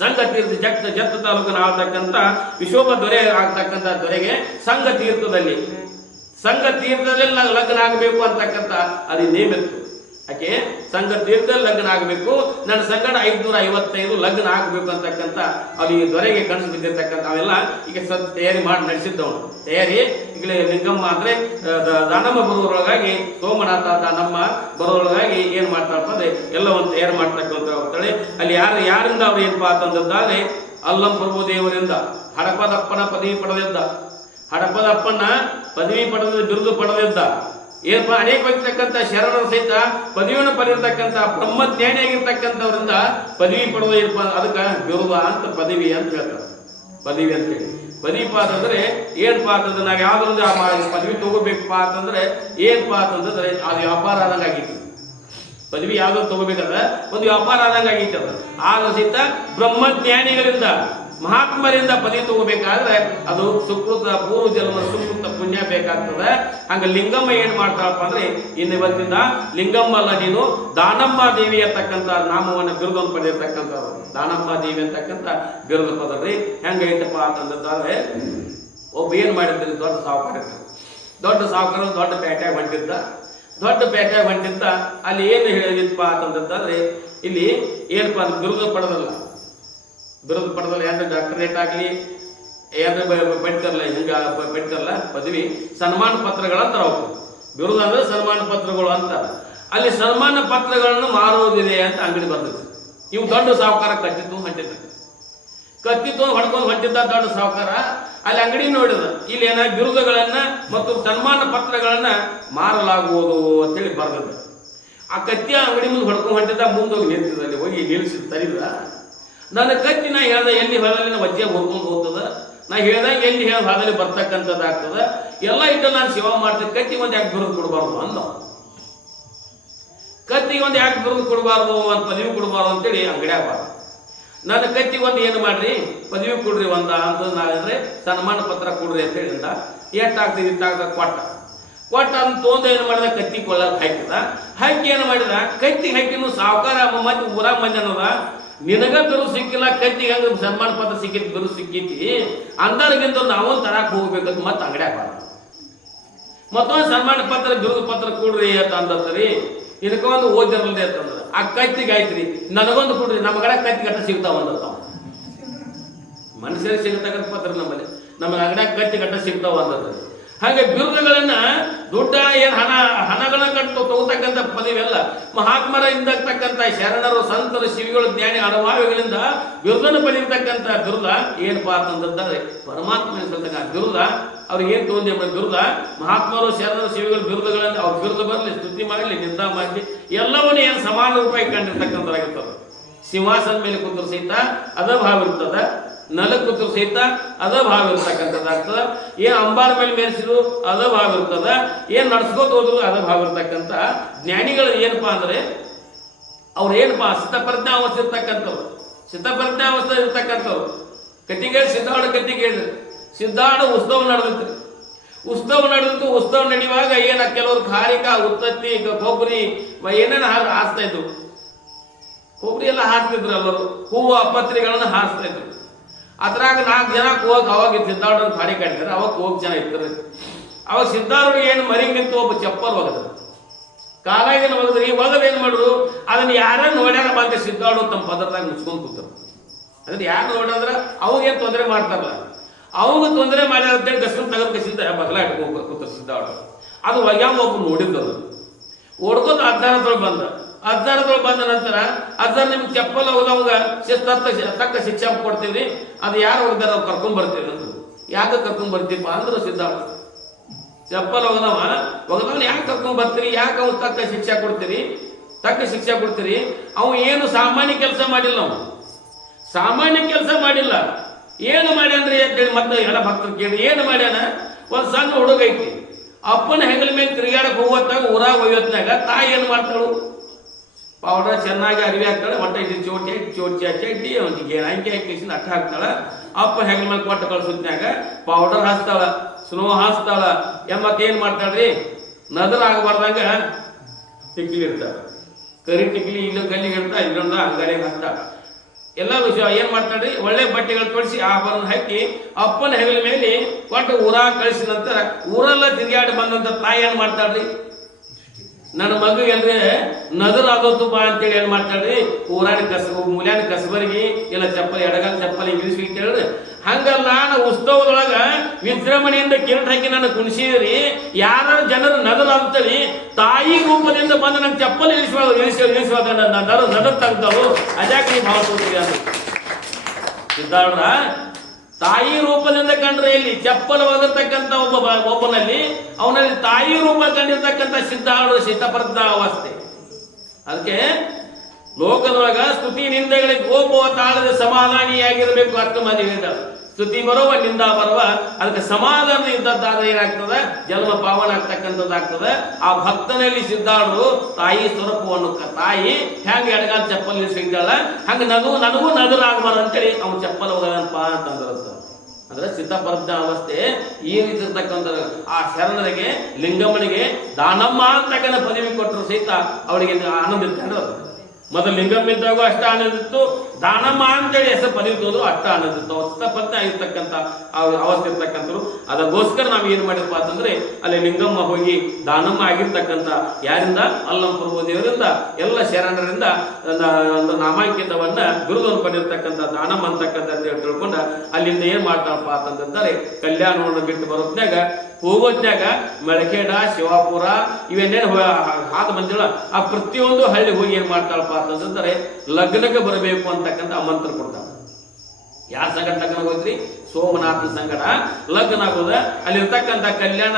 ಸಂಘ ತೀರ್ಥ ಜತ್ತ ತಾಲೂಕಿನ ಆಗ್ತಕ್ಕಂಥ ವಿಶೋಭ ದೊರೆ ಆಗ್ತಕ್ಕಂಥ ದೊರೆಗೆ ಸಂಘ ತೀರ್ಥದಲ್ಲಿ ಲಗ್ನ ಆಗಬೇಕು ಅಂತಕ್ಕಂಥ ಅದು ನೇಮಿತ್ತು. ಯಾಕೆ ಸಂಘ ತೀರ್ಥದಲ್ಲಿ ಲಗ್ನ ಆಗಬೇಕು, ನನ್ನ ಸಂಗಡ 555 ಲಗ್ನ ಆಗಬೇಕು ಅಂತಕ್ಕಂಥ ಅಲ್ಲಿ ದೊರೆಗೆ ಕನಸು ಬಿದ್ದಿರ್ತಕ್ಕಂಥ ಅವೆಲ್ಲ ಈಗ ತಯಾರಿ ಮಾಡಿ ನಡೆಸಿದ್ದವನು. ತಯಾರಿ ಈಗ ಲಿಂಗಮ್ಮ ಅಂದ್ರೆ ದಾನಮ್ಮ ಬರುವೊಳಗಾಗಿ ಸೋಮನಾಥ ದಾನಮ್ಮ ಬರುವೊಳಗಾಗಿ ಏನ್ ಮಾಡ್ತಾರಪ್ಪ ಅಂದ್ರೆ ಎಲ್ಲವನ್ನು ತಯಾರು ಮಾಡ್ತಕ್ಕಂಥ ಹೋಗ್ತಾಳೆ. ಅಲ್ಲಿ ಯಾರಿಂದ ಅವ್ರು ಏನಪ್ಪಾ ಅಂತಂದಾದ್ರೆ ಅಲ್ಲಂ ಪ್ರಭುದೇವರಿಂದ ಹಡಪದಪ್ಪನ ಪದವಿ ಪಡೆದಿದ್ದ, ಹಡಪದಪ್ಪನ ಪದವಿ ಪಡೆದ ಬಿರುದು ಪಡೆದಿದ್ದ. ಏನಪ್ಪ ಅನೇಕ ಬರ್ತಕ್ಕಂಥ ಶರಣರು ಸಹಿತ ಪದವಿಯನ್ನು ಪಡೆದಿರ್ತಕ್ಕಂಥ ಬ್ರಹ್ಮಜ್ಞಾನಿ ಆಗಿರ್ತಕ್ಕಂಥವ್ರಿಂದ ಪದವಿ ಪಡೆದ ಏನಪ್ಪ ಅದಕ್ಕೆ ಬಿರುದ ಅಂತ ಪದವಿ ಅಂತ ಹೇಳ್ತಾರೆ. ಪದವಿ ಅಂತೇಳಿ ಪದವಿ ಪಾತ್ ಅಂದ್ರೆ ಏನಪ್ಪಾ ಅಂತಂದ್ರೆ ನಾವು ಯಾವ್ದೊಂದು ಪದವಿ ತಗೋಬೇಕಪ್ಪ ಅಂತಂದ್ರೆ ಏನಪ್ಪಾ ಅಂತಂದ್ರೆ ಅದು ವ್ಯಾಪಾರ ಆದಂಗೆ ಆಗಿತ್ತು. ಪದವಿ ಯಾವ್ದು ತಗೋಬೇಕಾದ್ರೆ ಒಂದು ವ್ಯಾಪಾರ ಆದಂಗೆ ಆಗಿತ್ತು. ಅದು ಆಗ ಸಹಿತ ಬ್ರಹ್ಮಜ್ಞಾನಿಗಳಿಂದ ಮಹಾತ್ಮರಿಂದ ಪದವಿ ತಗೋಬೇಕಾದ್ರೆ ಅದು ಸುಕೃತ ಪೂರ್ವ ಜನ್ಮ ಸುಕೃತ ಪುಣ್ಯ ಬೇಕಾಗ್ತದೆ. ಹಂಗ ಲಿಂಗಮ್ಮ ಏನ್ ಮಾಡ್ತಾಳಪ್ಪ ಅಂದ್ರೆ ಇನ್ನು ಇವತ್ತಿಂದ ಲಿಂಗಮ್ಮ ಅಲ್ಲ ನೀನು ದಾನಮ್ಮ ದೇವಿ ಅಂತಕ್ಕಂಥ ನಾಮವನ್ನ ಬಿರುದನ್ನು ಪಡೆದಿರ್ತಕ್ಕಂಥವ್ರು. ದಾನಮ್ಮ ದೇವಿ ಅಂತಕ್ಕಂಥ ಬಿರುದು ಪದರಿ ಹೆಂಗೈತಪ್ಪ ಅಂತಂದ್ರೆ ಒಬ್ಬ ಏನ್ ಮಾಡಿದ್ರಿ ದೊಡ್ಡ ಸಾಹುಕಾರ ದೊಡ್ಡ ಪೇಟೆ ಹೊಂಟಿದ್ದ. ಅಲ್ಲಿ ಏನು ಹೇಳಿದಪ್ಪ ಅಂತಂದ್ರೆ ಇಲ್ಲಿ ಏನಪ್ಪಾ ಅಂದ್ರೆ ಬಿರುದು ಪಡೆದಲ್ಲ ಯಾರು ಡಾಕ್ಟರೇಟ್ ಆಗಲಿ ಯಾರು ಬಡಿತಾರಲ್ಲ ಪದವಿ ಸನ್ಮಾನ ಪತ್ರಗಳಂತಾರ ಅವ್ರು. ಬಿರುದು ಅಂದ್ರೆ ಸನ್ಮಾನ ಪತ್ರಗಳು ಅಂತಾರ. ಅಲ್ಲಿ ಸನ್ಮಾನ ಪತ್ರಗಳನ್ನು ಮಾರುವುದಿದೆ ಅಂತ ಅಂಗಡಿ ಬಂದಿತ್ತು. ಇವು ದೊಡ್ಡ ಸಾಹುಕಾರ ಕತ್ತಿತ್ತು ಹೊಡ್ಕೊಂಡು ಹೊಂಟಿದ್ದ ದೊಡ್ಡ ಸಾಹುಕಾರ. ಅಲ್ಲಿ ಅಂಗಡಿ ನೋಡಿದ ಇಲ್ಲಿ ಏನ ಬಿರುದುಗಳನ್ನ ಮತ್ತು ಸನ್ಮಾನ ಪತ್ರಗಳನ್ನ ಮಾರಲಾಗುವುದು ಅಂತೇಳಿ ಬರ್ದಿದ್ದ. ಆ ಕತ್ತಿಯ ಅಂಗಡಿ ಮುಂದೆ ಹೊಡ್ಕೊಂಡು ಹೊಂಟಿದ್ದ. ಮುಂದೋಗಿ ನಿಂತಿದ್ದ, ಅಲ್ಲಿ ಹೋಗಿ ನಿಲ್ಲಿಸಿ ತರಿದ. ನನ್ನ ಕತ್ತಿ ನಾ ಹೇಳ್ದ ಎಲ್ಲಿ ಹೊಲದಲ್ಲಿ ವಜ್ಜೆ ಹೊರ್ಕೊಂಡು ಹೋಗ್ತದ, ನಾ ಹೇಳ್ದಾಗ ಎಲ್ಲಿ ಹೇಳ ಹೊಲದಲ್ಲಿ ಬರ್ತಕ್ಕಂಥದ್ದು ಆಗ್ತದ, ಎಲ್ಲ ಇಟ್ಟು ನಾನು ಸೇವಾ ಮಾಡ್ತೀನಿ, ಕತ್ತಿ ಒಂದು ಯಾಕೆ ಬಿರುದು ಕೊಡಬಾರ್ದು ಅಂದ. ಕತ್ತಿಗೆ ಒಂದು ಯಾಕೆ ಬಿರುದು ಕೊಡಬಾರ್ದು, ಒಂದು ಪದವಿ ಕೊಡಬಾರ್ದು ಅಂತೇಳಿ ಅಂಗಡಿ ಆಗಬಾರ್ದು. ನನ್ನ ಕತ್ತಿಗೆ ಒಂದು ಏನು ಮಾಡ್ರಿ ಪದವಿ ಕೊಡ್ರಿ ಒಂದ ಅಂತ ನಾವೇಂದ್ರೆ ಸನ್ಮಾನ ಪತ್ರ ಕೊಡ್ರಿ ಅಂತೇಳಿ ಅಂದ. ಎಷ್ಟಾಗ್ತದೆ ಇಷ್ಟಾಗ್ತದೆ ಕೊಟ್ಟ ಅಂತ ತೊಂದು ಏನು ಮಾಡಿದ ಕತ್ತಿ ಕೊಳ್ಳಕ್ಕೆ ಹಾಕಿ ಏನು ಮಾಡಿದ ಕತ್ತಿ ಹಾಕಿನೂ ಸಾವುಕಾರ ಮಂದಿ ಊರಾಗ ಮಂದಿ ಅನ್ನೋದ ನಿನಗ ಬಿರುದು ಸಿಕ್ಕಿಲ್ಲ, ಕತ್ತಿಗೆ ಹಂಗ ಸನ್ಮಾನ ಪತ್ರ ಸಿಕ್ಕಿತ್ತು ಬಿರುದು ಸಿಕ್ಕೈತಿ ಅಂದರ್ಗಿಂತ ನಾವೊಂದು ತರಾಕ್ ಹೋಗ್ಬೇಕಂತ ಮತ್ತೆ ಅಂಗಡಿ ಆಗಬಾರ್ದು. ಮತ್ತೊಂದು ಸನ್ಮಾನ ಪತ್ರ ಬಿರುದು ಪತ್ರ ಕೊಡ್ರಿ ಅಂತ ಅಂದರಿ. ಇದಕ್ಕೊಂದು ಓದಿರಲ್ರಿ ಅಂತಂದ್ರೆ ಆ ಕತ್ತಿಗೆ ಆಯ್ತ್ರಿ ನನಗೊಂದು ಕೊಡ್ರಿ, ನಮಗಡ ಕತ್ತಿ ಗಟ್ಟ ಸಿಗ್ತಾವ ಅಂದತ್ತಾವ. ಮನುಷ್ಯರಿಗೆ ಸಿಗತಕ್ಕಂಥ ಪತ್ರ ನಮ್ಮಲ್ಲಿ ನಮಗೆ ಅಂಗಡಿಯಾಗ ಕತ್ತಿ ಗಟ್ಟ ಸಿಗ್ತಾವ ಅಂದದ್ದು. ಹಾಗೆ ಬಿರುದುಗಳನ್ನ ದುಡ್ಡ ಏನ್ ಹಣಗಳನ್ನ ಕಟ್ಟು ತಗೋತಕ್ಕಂಥ ಪದವಿಯಲ್ಲ. ಮಹಾತ್ಮರ ಇಂದಕ್ಕಂಥ ಶರಣರು ಸಂತರು ಶಿವಿಗಳು ಜ್ಞಾನಿ ಅನುಭಾವಿಗಳಿಂದ ಬಿರುದನ್ನು ಪಡೆಯತಕ್ಕಂಥ ಬಿರುದ ಏನಪ್ಪಾ ಅಂತಂದ್ರೆ ಪರಮಾತ್ಮ ಎನ್ಸತಕ್ಕ ಬಿರುದ. ಅವ್ರಿಗೆ ಏನ್ ತೊಂದ್ರೆ ಬಿರುದ ಮಹಾತ್ಮರು ಶರಣರು ಶಿವಿಗಳು ಬಿರುದುಗಳನ್ನ ಅವ್ರ ಬಿರುದು ಬರಲಿ, ಸ್ತುತಿ ಮಾಡಲಿ, ನಿಂದ ಮಾಡಲಿ, ಎಲ್ಲವನ್ನೂ ಏನು ಸಮಾನ ರೂಪಾಯಿ ಕಂಡಿರ್ತಕ್ಕಂಥವ್ರಾಗಿರ್ತದೆ. ಸಿಂಹಾಸನ ಮೇಲೆ ಕೂತರು ಸಹಿತ ಅದ ಭಾವ ಇರ್ತದ, ನೆಲಕ್ಕೆ ಕೂತರು ಸಹಿತ ಅದ ಭಾವ ಇರ್ತಕ್ಕಂಥದ್ದಾಗ್ತದ. ಏನ್ ಅಂಬಾರ ಮೇಲೆ ಮೇರಿಸಿದ್ರು ಅದ ಭಾವ ಇರ್ತದ, ಏನ್ ನಡ್ಸ್ಕೋತ ಹೋದ್ರು ಅದ ಭಾವ ಇರ್ತಕ್ಕಂಥ ಜ್ಞಾನಿಗಳು ಏನಪ್ಪಾ ಅಂದ್ರೆ ಅವ್ರು ಏನಪ್ಪಾ ಸ್ಥಿತಪ್ರಜ್ಞಾವಸ್ಥೆ ಇರ್ತಕ್ಕಂಥವ್ರು, ಸ್ಥಿತಪ್ರಜ್ಞಾವಸ್ಥೆ ಇರ್ತಕ್ಕಂಥವ್ರು. ಕತ್ತಿಗೇಳಿ ಸಿದ್ಧಾಡ ಕತ್ತಿಗೇಳಿದ್ರು ಸಿದ್ಧಾಡ ಉತ್ಸವ ನಡೆದಿತ್ತು. ಉತ್ಸವ ನಡೆಯುವಾಗ ಏನ ಕೆಲವರು ಖಾರಿಕ ಉತ್ತತ್ತಿ ಕೊಬ್ಬರಿ ಏನೇನು ಹಾರಿಸ್ತಾ ಇದ್ರು. ಕೊಬ್ಬರಿ ಎಲ್ಲ ಹಾರಿಸ್ತಿದ್ರು, ಎಲ್ಲರೂ ಹೂವು ಪತ್ರಿಗಳನ್ನ ಹಾರಿಸ್ತಾ ಇದ್ರು. ಅದ್ರಾಗ 4 ಜನ ಹೋಗಿ ಅವಾಗ ಸಿದ್ಧಾರ್ಢನ ಖಾಡಿ ಕಾಡಿದ್ದಾರೆ. ಅವಾಗ ಹೋಗಿ ಜನ ಇರ್ತಾರೆ. ಅವಾಗ ಸಿದ್ಧಾರ್ಢರು ಏನು ಮರಿ ನಿಂತು ಒಬ್ಬ ಚಪ್ಪಲ್ ಒಗದ್ರು, ಕಾಲಾಗಿನ ಒಗದ್ರಿ. ಒಗದ್ ಏನ್ ಮಾಡಿದ್ರು ಅದನ್ನ ಯಾರು ನೋಡ್ಯಾರ ಬಂದ ಸಿದ್ಧಾರ್ಢ ತಮ್ಮ ಪದರದಾಗ ಮುಚ್ಕೊಂಡ್ ಕೂತರು. ಅದನ್ನ ಯಾರು ನೋಡಿದ್ರ ಅವಾಗೇನು ತೊಂದರೆ ಮಾಡ್ತಾರಲ್ಲ, ಅವಾಗ ತೊಂದರೆ ಮಾಡ್ಯಾರ ಅಂತೇಳಿ ಗಸ್ಕನ್ ತಗದ್ ಕಸಿದ್ದ ಬಗಲ ಇಟ್ಕೊಂಡು ಕೂತರು ಸಿದ್ಧಾರ್ಢ. ಅದು ಒಗ್ಯಾವ ಒಬ್ಬ ನೋಡಿದ್ದದು ಓಡ್ಕೋತ ಅಜ್ಞಾನದೊಳಗೆ ಬಂದ ನಂತರ ಅಜ್ಜಾರ್ ನಿಮ್ಗೆ ಚಪ್ಪಲ್ ಹೋದವಾಗ ತಕ್ಕ ಶಿಕ್ಷೆ ಕೊಡ್ತೀವ್ರಿ, ಅದು ಯಾರು ಹೋಗಿದಾರ ಅವ್ರು ಕರ್ಕೊಂಡ್ ಬರ್ತೀವಿ ಅಂತ. ಯಾಕೆ ಕರ್ಕೊಂಡ್ ಬರ್ತೀಪ್ಪ ಅಂದ್ರು ಸಿದ್ಧಾರ್ಥ. ಚಪ್ಪಲ್ ಒಗದವನ್ ಯಾಕೆ ಕರ್ಕೊಂಡ್ ಬರ್ತೀರಿ, ಯಾಕೆ ಅವ್ನು ತಕ್ಕ ಶಿಕ್ಷೆ ಕೊಡ್ತೀರಿ. ಅವ ಏನು ಸಾಮಾನ್ಯ ಕೆಲಸ ಮಾಡಿಲ್ಲ, ಏನು ಮಾಡ್ಯಾನ್ರಿ ಅಂತೇಳಿ ಮತ್ತೆ ಎಲ್ಲ ಭಕ್ತರು ಕೇಳಿ ಏನು ಮಾಡ್ಯಾನ. ಒಂದು ಸಣ್ಣ ಹುಡುಗ ಐತಿ, ಅಪ್ಪನ ಹೆಗಲ ಮೇಲೆ ತಿರುಗಾಡಕ್ಕೆ ಹೋಗೋತ್ತಾಗ ಊರಾಗ ಒಯ್ಯೋತ್ನಾಗ ತಾಯಿ ಏನು ಮಾಡ್ತಾಳು, ಪೌಡರ್ ಚೆನ್ನಾಗಿ ಅರಿವಿ ಹಾಕ್ತಾಳೆ, ಹೊಟ್ಟೆ ಚೋಟಿ ಹಚ್ಚಿ ಅವನಿಗೆ ಅಂಕಿ ಹಾಕಿಸಿ ಅಟ್ಟ ಹಾಕ್ತಾಳ. ಅಪ್ಪ ಹೆಗಲ ಮೇಲೆ ಕೊಟ್ಟು ಕಳ್ಸೋತ್ನಾಗ ಪೌಡರ್ ಹಾಸ್ತಾಳ, ಸ್ನೋ ಹಾಸ್ತಾಳ. ಮತ್ತೇನ್ ಮಾಡ್ತಾಳ್ರಿ, ನದರ ಆಗಬಾರ್ದಂಗ ಟಿಕ್ಲಿ ಇರ್ತಾಳ, ಕರಿ ಟಿಕ್ಲಿ ಇಲ್ಲ ಗಲ್ಲಿಗೆ ಇರ್ತಾ ಇನ್ನೊಂದ ಅಂಗಡಿಗೆ ಹಾಕ್ತಾಳ. ಎಲ್ಲ ವಿಷಯ ಏನ್ ಮಾಡ್ತಾಳ್ರಿ, ಒಳ್ಳೆ ಬಟ್ಟೆಗಳು ತೊಡಿಸಿ ಆಭರಣ ಹಾಕಿ ಅಪ್ಪನ ಹೆಗಲ ಮೇಲೆ ಕೊಟ್ಟು ಊರಾಗ ಕಳಿಸಿದ ನಂತರ ಊರೆಲ್ಲ ತಿರುಗಾಡಿ ಬಂದಂತ ತಾಯಿ ಏನ್ ಮಾಡ್ತಾಳ್ರಿ, ನನ್ನ ಮಗು ಎಲ್ರೆ ನದರು ಆಗೋತು ಬಾ ಅಂತೇಳಿ ಏನ್ ಮಾಡ್ತಾಳ್ರಿ, ಊರಾನ ಮೂಲ್ಯಾನ ಕಸಬರಿಗೆ ಇಲ್ಲ ಚಪ್ಪಲಿ ಎಡಗಾಲ ಚಪ್ಪಲಿ ಇಂಗ್ಲಿಷ್ ಹೇಳ್ರಿ. ಹಂಗಲ್ಲ, ನಾವು ಉತ್ಸವದೊಳಗ ವಿಜೃಂಭಣೆಯಿಂದ ಕಿರೀಟ ಹಾಕಿ ನಾನು ಕುಣಿಸಿದ್ರಿ, ಯಾರು ಜನರು ನದರು ಆಗ್ತಳಿ ತಾಯಿ ರೂಪದಿಂದ ಬಂದು ನನ್ನ ಚಪ್ಪಲಿ ಇಳಿಸುವಾಗ ನದರು ತೆಗ್ದವು. ಅದ್ಯಾಕೆ ನೀವು ಭಾವಿಸ್ತೀರಿ ಅದು ಸಿದ್ಧಾರ್ಥ ತಾಯಿ ರೂಪದಿಂದ ಕಂಡ್ರೆ ಇಲ್ಲಿ ಚಪ್ಪಲ ಒದರ್ತಕ್ಕಂಥ ಒಬ್ಬನಲ್ಲಿ ಅವನಲ್ಲಿ ತಾಯಿ ರೂಪ ಕಂಡಿರ್ತಕ್ಕಂಥ ಸಿದ್ಧಾರ್ಥ ಶಿತಪ್ರಜ್ಞ ಅವಸ್ಥೆ. ಅದಕ್ಕೆ ಲೋಕದೊಳಗ ಸ್ತುತಿ ನಿಂದೆಗಳಿಗೆ ಕೋಪವ ತಾಳದ ಸಮಾಧಾನಿಯಾಗಿರ್ಬೇಕು. ಅರ್ಥ ಮಾಡಿ ಹೇಳಿದ ಸ್ತುತಿ ಬರುವ ನಿಂದ ಬರುವ ಅದಕ್ಕೆ ಸಮಾಧಾನ ಇದ್ದದ್ದಾದ್ರೆ ಏನಾಗ್ತದೆ, ಜನ್ಮ ಪಾವನ ಆಗ್ತಕ್ಕಂಥದ್ದಾಗ್ತದೆ. ಆ ಭಕ್ತನಲ್ಲಿ ಸಿದ್ಧಾರ್ಢರು ತಾಯಿ ಸ್ವರೂಪವನ್ನು ತಾಯಿ ಹೆಂಗ ಎಡಗಾಲ ಚಪ್ಪಲ್ ಇಳಿಸಿದ್ದಾಳ ಹಂಗ ನನಗೂ ನದರಾಗಬಾರ ಅಂತೇಳಿ ಅವ್ನು ಚಪ್ಪಲ್ ಹೋಗದನಪ್ಪ ಅಂತಂದ್ರಂತ. ಅಂದ್ರೆ ಸಿದ್ಧಪ್ರಜ್ಞ ಅವಸ್ಥೆ ಈ ರೀತಿ ಇರ್ತಕ್ಕಂಥ ಆ ಶರಣರಿಗೆ ಲಿಂಗಮ್ಮನಿಗೆ ದಾನಮ್ಮ ಅಂತಕ್ಕಂಥ ಪದವಿ ಕೊಟ್ಟರು ಸಹಿತ ಅವಳಿಗೆ ಆನಂದ ಇರ್ತಾರೆ. ಮೊದಲು ಲಿಂಗಮ್ಮ ಇದ್ದಾಗ ಅಷ್ಟ ಆನಂದ ಇತ್ತು, ದಾನಮ್ಮ ಅಂತೇಳಿ ಹೆಸರು ಪದವಿ ಹೋದ್ರು ಅಷ್ಟ ಆನಂದ ಇತ್ತು. ಸಿದ್ಧಪ್ರಜ್ಞ ಆಗಿರ್ತಕ್ಕಂಥ ಅವಸ್ಥೆ ಇರ್ತಕ್ಕಂಥವ್ರು. ಅದಕ್ಕೋಸ್ಕರ ನಾವು ಏನ್ ಮಾಡಿರಪ್ಪ ಅಂತಂದ್ರೆ ಅಲ್ಲಿ ಲಿಂಗಮ್ಮ ಹೋಗಿ ದಾನಮ್ಮ ಆಗಿರ್ತಕ್ಕಂಥ ಯಾರಿಂದ, ಅಲ್ಲಂಪುರ ದೇವರಿಂದ ಎಲ್ಲ ಶರಣರಿಂದ ಒಂದು ನಾಮಾಂಕಿತವನ್ನ ಬಿರುದನ್ನು ಪಡೆದಿರ್ತಕ್ಕಂಥ ದಾನಮ್ಮ ಅಂತಕ್ಕಂಥ ತಿಳ್ಕೊಂಡ ಅಲ್ಲಿಂದ ಏನ್ ಮಾಡ್ತಾಳಪ್ಪ ಅಂತಂದ್ರೆ ಕಲ್ಯಾಣವನ್ನು ಬಿಟ್ಟು ಬರೋದ್ನಾಗ ಹೋಗೋದ್ನಾಗ ಮೆಳಕೇಡ ಶಿವಾಪುರ ಇವೇನೇನು ಹಾದು ಬಂದಿಳ ಆ ಪ್ರತಿಯೊಂದು ಹಳ್ಳಿ ಹೋಗಿ ಏನ್ ಮಾಡ್ತಾಳಪ್ಪ ಅಂತಂದ್ರೆ ಲಗ್ನಕ್ಕೆ ಬರಬೇಕು ಅಂತಕ್ಕಂಥ ಆಮಂತ್ರಣ ಕೊಡ್ತಾಳ. ಯಾರ ಸಂಗಡ ಲಗ್ನ ಹೋದ್ರಿ, ಸೋಮನಾಥನ ಸಂಗಡ ಲಗ್ನ ಆಗೋದ. ಅಲ್ಲಿರ್ತಕ್ಕಂಥ ಕಲ್ಯಾಣ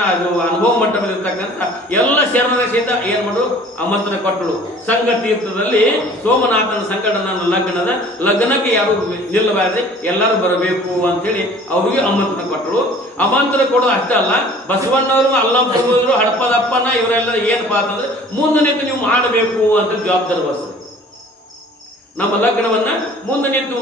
ಅನುಭವ ಮಂಟಪದಲ್ಲಿ ಇರ್ತಕ್ಕಂಥ ಎಲ್ಲ ಶರಣರ ಸಹಿತ ಏನ್ ಮಾಡು ಆಮಂತ್ರಣ ಕೊಟ್ಟಳು. ಸಂಘ ತೀರ್ಥದಲ್ಲಿ ಸೋಮನಾಥನ ಸಂಗಡ ನನ್ನ ಲಗ್ನಕ್ಕೆ ಯಾರು ನಿಲ್ಲಬಾರ್ದು, ಎಲ್ಲರೂ ಬರಬೇಕು ಅಂತೇಳಿ ಅವ್ರಿಗೆ ಆಮಂತ್ರಣ ಕೊಟ್ಟಳು. ಆಮಂತ್ರಣ ಕೊಡೋದು ಅಷ್ಟೇ ಅಲ್ಲ, ಬಸವಣ್ಣವರು ಅಲ್ಲಂಪುರವರು ಹಡಪದಪ್ಪನ ಇವರೆಲ್ಲ ಏನಪ್ಪಾ ಅಂತಂದ್ರೆ ಮುಂದೆ ನಿಂತು ನೀವು ಮಾಡಬೇಕು ಅಂತ ಜವಾಬ್ದಾರಿ ಬರ್ತದೆ. ನಮ್ಮ ಲಗ್ನವನ್ನ ಮುಂದೆ ನಿಂತು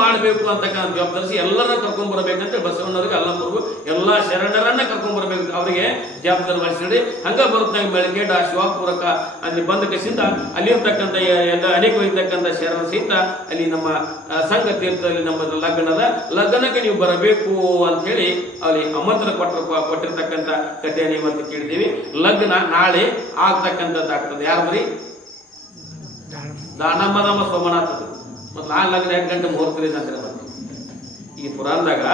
ಮಾಡಬೇಕು ಅಂತಕ್ಕಂಥ ಜವಾಬ್ದಾರಿಸಿ ಎಲ್ಲರನ್ನ ಕರ್ಕೊಂಡ್ ಬರ್ಬೇಕಂತ ಬಸವಣ್ಣವ್ರಿಗೆ ಅಲ್ಲಂಪುರ್ಗು ಎಲ್ಲಾ ಶರಣರನ್ನ ಕರ್ಕೊಂಡ್ ಬರ್ಬೇಕು, ಅವರಿಗೆ ಜವಾಬ್ದಾರಿ ವಹಿಸಿಡಿ. ಹಂಗ ಬರುತ್ತಾಗ ಬೆಳಗ್ಗೆಡ ಶಿವಾಪುರಕ್ಕ ಅಲ್ಲಿ ಬಂದ ಕಸಿಂದ ಅಲ್ಲಿರ್ತಕ್ಕಂಥ ಎಲ್ಲ ಅನೇಕ ಇರ್ತಕ್ಕಂಥ ಶರಣ ಸಹಿತ ಅಲ್ಲಿ ನಮ್ಮ ಸಂಘ ತೀರ್ಥದಲ್ಲಿ ನಮ್ಮ ಲಗ್ನಕ್ಕೆ ನೀವು ಬರಬೇಕು ಅಂತ ಹೇಳಿ ಅಲ್ಲಿ ಆಮಂತ್ರಣ ಕೊಟ್ಟಿರ್ತಕ್ಕಂಥ ಕಥೆಯನ್ನು ಇವತ್ತು ಕೇಳಿದ್ದೀವಿ. ಲಗ್ನ ನಾಳೆ ಆಗ್ತಕ್ಕಂಥದ್ದಾಗ್ತದೆ. ಯಾರ್ದ್ರಿ? ದಾನಮ್ಮ ಸೋಮನಾಥದ್ದು. ಮತ್ತು ನಾಳೆ ಲಗ್ನ 8 ಗಂಟೆ ಮುಹೂರ್ತ ಅಂದ್ರೆ ಈ ಪುರಾಣದಾಗ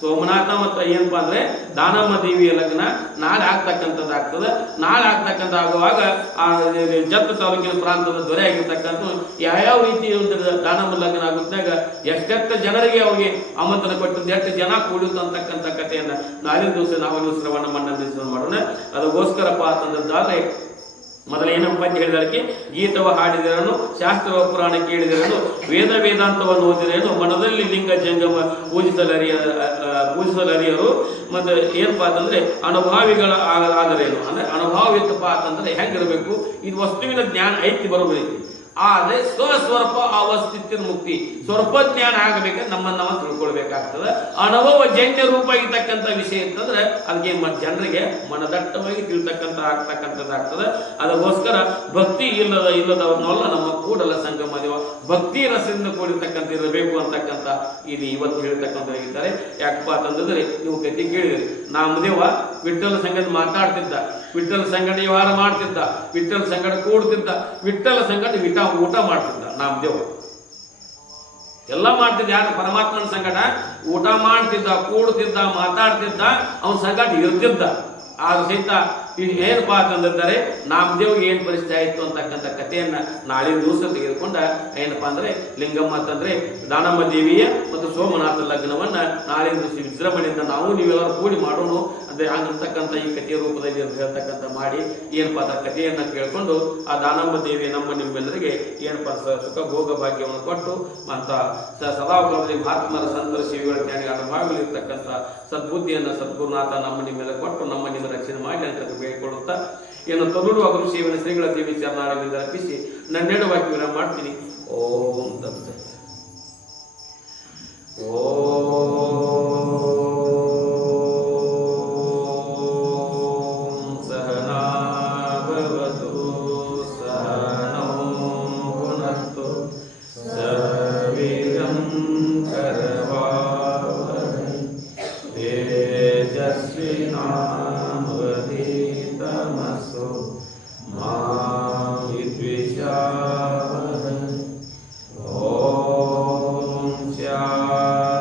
ಸೋಮನಾಥ ಮತ್ತು ಏನಪ್ಪಾ ಅಂದ್ರೆ ದಾನಮ್ಮ ದೇವಿಯ ಲಗ್ನ ನಾಳೆ ಆಗ್ತಕ್ಕಂಥದ್ದಾಗ್ತದೆ. ನಾಳೆ ಆಗ್ತಕ್ಕಂಥ ಆಗುವಾಗ ಆ ಜತ್ತ ತಾಲೂಕಿನ ಪ್ರಾಂತದ ದೊರೆ ಆಗಿರ್ತಕ್ಕಂಥ ಯಾವ್ಯಾವ ರೀತಿ ದಾನಮ್ಮ ಲಗ್ನ ಆಗುತ್ತಾಗ ಎಷ್ಟೆಷ್ಟು ಜನರಿಗೆ ಅವ್ರಿಗೆ ಆಮಂತ್ರಣ ಕೊಟ್ಟಿದ್ದು, ಎಷ್ಟು ಜನ ಕೂಡಿತ್ತು ಅಂತಕ್ಕಂಥ ಕಥೆಯನ್ನ ನಾಳಿನ ದಿವಸ ನಾವು ಶ್ರವಣ ಮಂಡನ ಮಾಡೋಣ. ಅದಕ್ಕೋಸ್ಕರಪ್ಪ ಅಂತಂದಾದ್ರೆ ಮೊದಲ ಏನಪ್ಪ ಅಂತ ಹೇಳಿದಕ್ಕೆ ಗೀತವ ಹಾಡಿದರನು, ಶಾಸ್ತ್ರವ ಪುರಾಣ ಕೇಳಿದರನು, ವೇದಾಂತವನ್ನು ಓದಿದರೇನು, ಮನದಲ್ಲಿ ಲಿಂಗ ಜಂಗಮ ಪೂಜಿಸಲರಿಯರು. ಮತ್ತೆ ಏನಪ್ಪಾ ಅಂತಂದ್ರೆ ಅನುಭಾವಿಗಳ ಆದರೇನು ಅಂದ್ರೆ ಅನುಭಾವಿತಪ್ಪ ಅಂತಂದ್ರೆ ಹೆಂಗಿರ್ಬೇಕು, ಇದು ವಸ್ತುವಿನ ಜ್ಞಾನ ಐತಿ ಬರೋಬೈತಿ. ಆದ್ರೆ ಸ್ವಸ್ವರೂಪ ಅವಸ್ಥಿತಿನ ಮುಕ್ತಿ ಸ್ವರೂಪ ಜ್ಞಾನ ಆಗಬೇಕಂದ್ರೆ ನಮ್ಮನ್ನ ನಾವು ತಿಳ್ಕೊಳ್ಬೇಕಾಗ್ತದೆ. ಅನುಭವ ಜನ್ಯ ರೂಪ ಆಗಿರ್ತಕ್ಕಂಥ ವಿಷಯ ಇರ್ತಂದ್ರೆ ಅದಕ್ಕೆ ಜನರಿಗೆ ಮನದಟ್ಟವಾಗಿ ಆಗ್ತಕ್ಕಂಥದ್ದಾಗ್ತದೆ. ಅದಕ್ಕೋಸ್ಕರ ಭಕ್ತಿ ಇಲ್ಲದವ್ರನ್ನೆಲ್ಲ ನಮ್ಮ ಕೂಡಲ ಸಂಗಮ ದೇವ ಭಕ್ತಿ ರಸದಿಂದ ಕೂಡಿರ್ತಕ್ಕಂಥ ಇರಬೇಕು ಅಂತಕ್ಕಂಥ ಇಲ್ಲಿ ಇವತ್ತು ಹೇಳ್ತಕ್ಕಂಥವ್ರಿದ್ದಾರೆ. ಯಾಕಪ್ಪ ಅಂತಂದ್ರೆ ನೀವು ಕತಿ ಕೇಳಿದಿರಿ, ನಾಮದೇವ ವಿಠ್ಠಲ ಸಂಗಡ ಮಾತಾಡ್ತಿದ್ದ, ವಿಠ್ಠಲ ಸಂಗಡ ವ್ಯವಹಾರ ಮಾಡ್ತಿದ್ದ, ವಿಠ್ಠಲ ಸಂಗಡ ಕೂಡ್ತಿದ್ದ, ವಿಠ್ಠಲ ಸಂಗಡ ಊಟ ಮಾಡ್ತಿದ್ದ. ನಾಮದೇವ ಎಲ್ಲ ಮಾಡ್ತಿದ್ದ. ಯಾರು? ಪರಮಾತ್ಮನ ಸಂಗಡ ಊಟ ಮಾಡ್ತಿದ್ದ, ಕೂಡ್ತಿದ್ದ, ಮಾತಾಡ್ತಿದ್ದ, ಅವನ ಸಂಗಡ ಇರ್ತಿದ್ದ. ಆದ್ರೂ ಸಹಿತ ಏನಪ್ಪಾ ಅಂತಂದಿದ್ದಾರೆ ನಾಮದೇವ್ಗೆ ಏನು ಪರಿಸ್ಥಿತಿ ಆಯಿತು ಅಂತಕ್ಕಂಥ ಕಥೆಯನ್ನ ನಾಳಿನ ದಿವಸ ತೆಗೆದುಕೊಂಡ ಏನಪ್ಪಾ ಅಂದ್ರೆ ಲಿಂಗಮ್ಮ ಅಂತಂದ್ರೆ ದಾನಮ್ಮ ದೇವಿಯ ಮತ್ತು ಸೋಮನಾಥ ಲಗ್ನವನ್ನ ನಾಳಿನ ದಿವಸ ವಿಜೃಂಭಣೆಯಿಂದ ನಾವು ನೀವೆಲ್ಲರೂ ಕೂಡಿ ಮಾಡೋಣ ಅಂದ್ರೆ ಆಗಿರ್ತಕ್ಕಂಥ ಈ ಕಥೆಯ ರೂಪದಲ್ಲಿ ಹೇಳ್ತಕ್ಕಂಥ ಮಾಡಿ ಏನಪ್ಪಾ ಅದರ ಕಥೆಯನ್ನ ಕೇಳ್ಕೊಂಡು ಆ ದಾನಮ್ಮ ದೇವಿ ನಮ್ಮ ನಿಮ್ಮೆಲ್ಲರಿಗೆ ಏನಪ್ಪಾ ಸುಖ ಭೋಗ ಭಾಗ್ಯವನ್ನು ಕೊಟ್ಟು ಅಂತ ಸದಾಕಾಲದಲ್ಲಿ ಮಹಾತ್ಮರ ಸಂತರ ಸೇವೆಗಳ ಜ್ಞಾನಿಗಳ ಅನುಭವಗಳಿರ್ತಕ್ಕಂಥ ಸದ್ಬುದ್ಧಿಯನ್ನ ಸದ್ಗುರುನಾಥ ನಮ್ಮ ನಿಮ್ಮೆಲ್ಲ ಕೊಟ್ಟು ನಮ್ಮ ನಿಮ್ಮ ರಕ್ಷಣೆ ಮಾಡಿ ಅಂತ ಬೇಡಿಕೊಳ್ಳುತ್ತಾ ಏನು ತರುಳು ಅವರು ಸೇವನೆ ಶ್ರೀಗಳ ದೇವಿ ಚರಣಾರವಿಂದ ಅರ್ಪಿಸಿ ನನ್ನೆರಡು ವಾಕ್ಯವನ್ನು ಮಾಡ್ತೀನಿ. ಓಂ ದತ್ತ Om Shanti.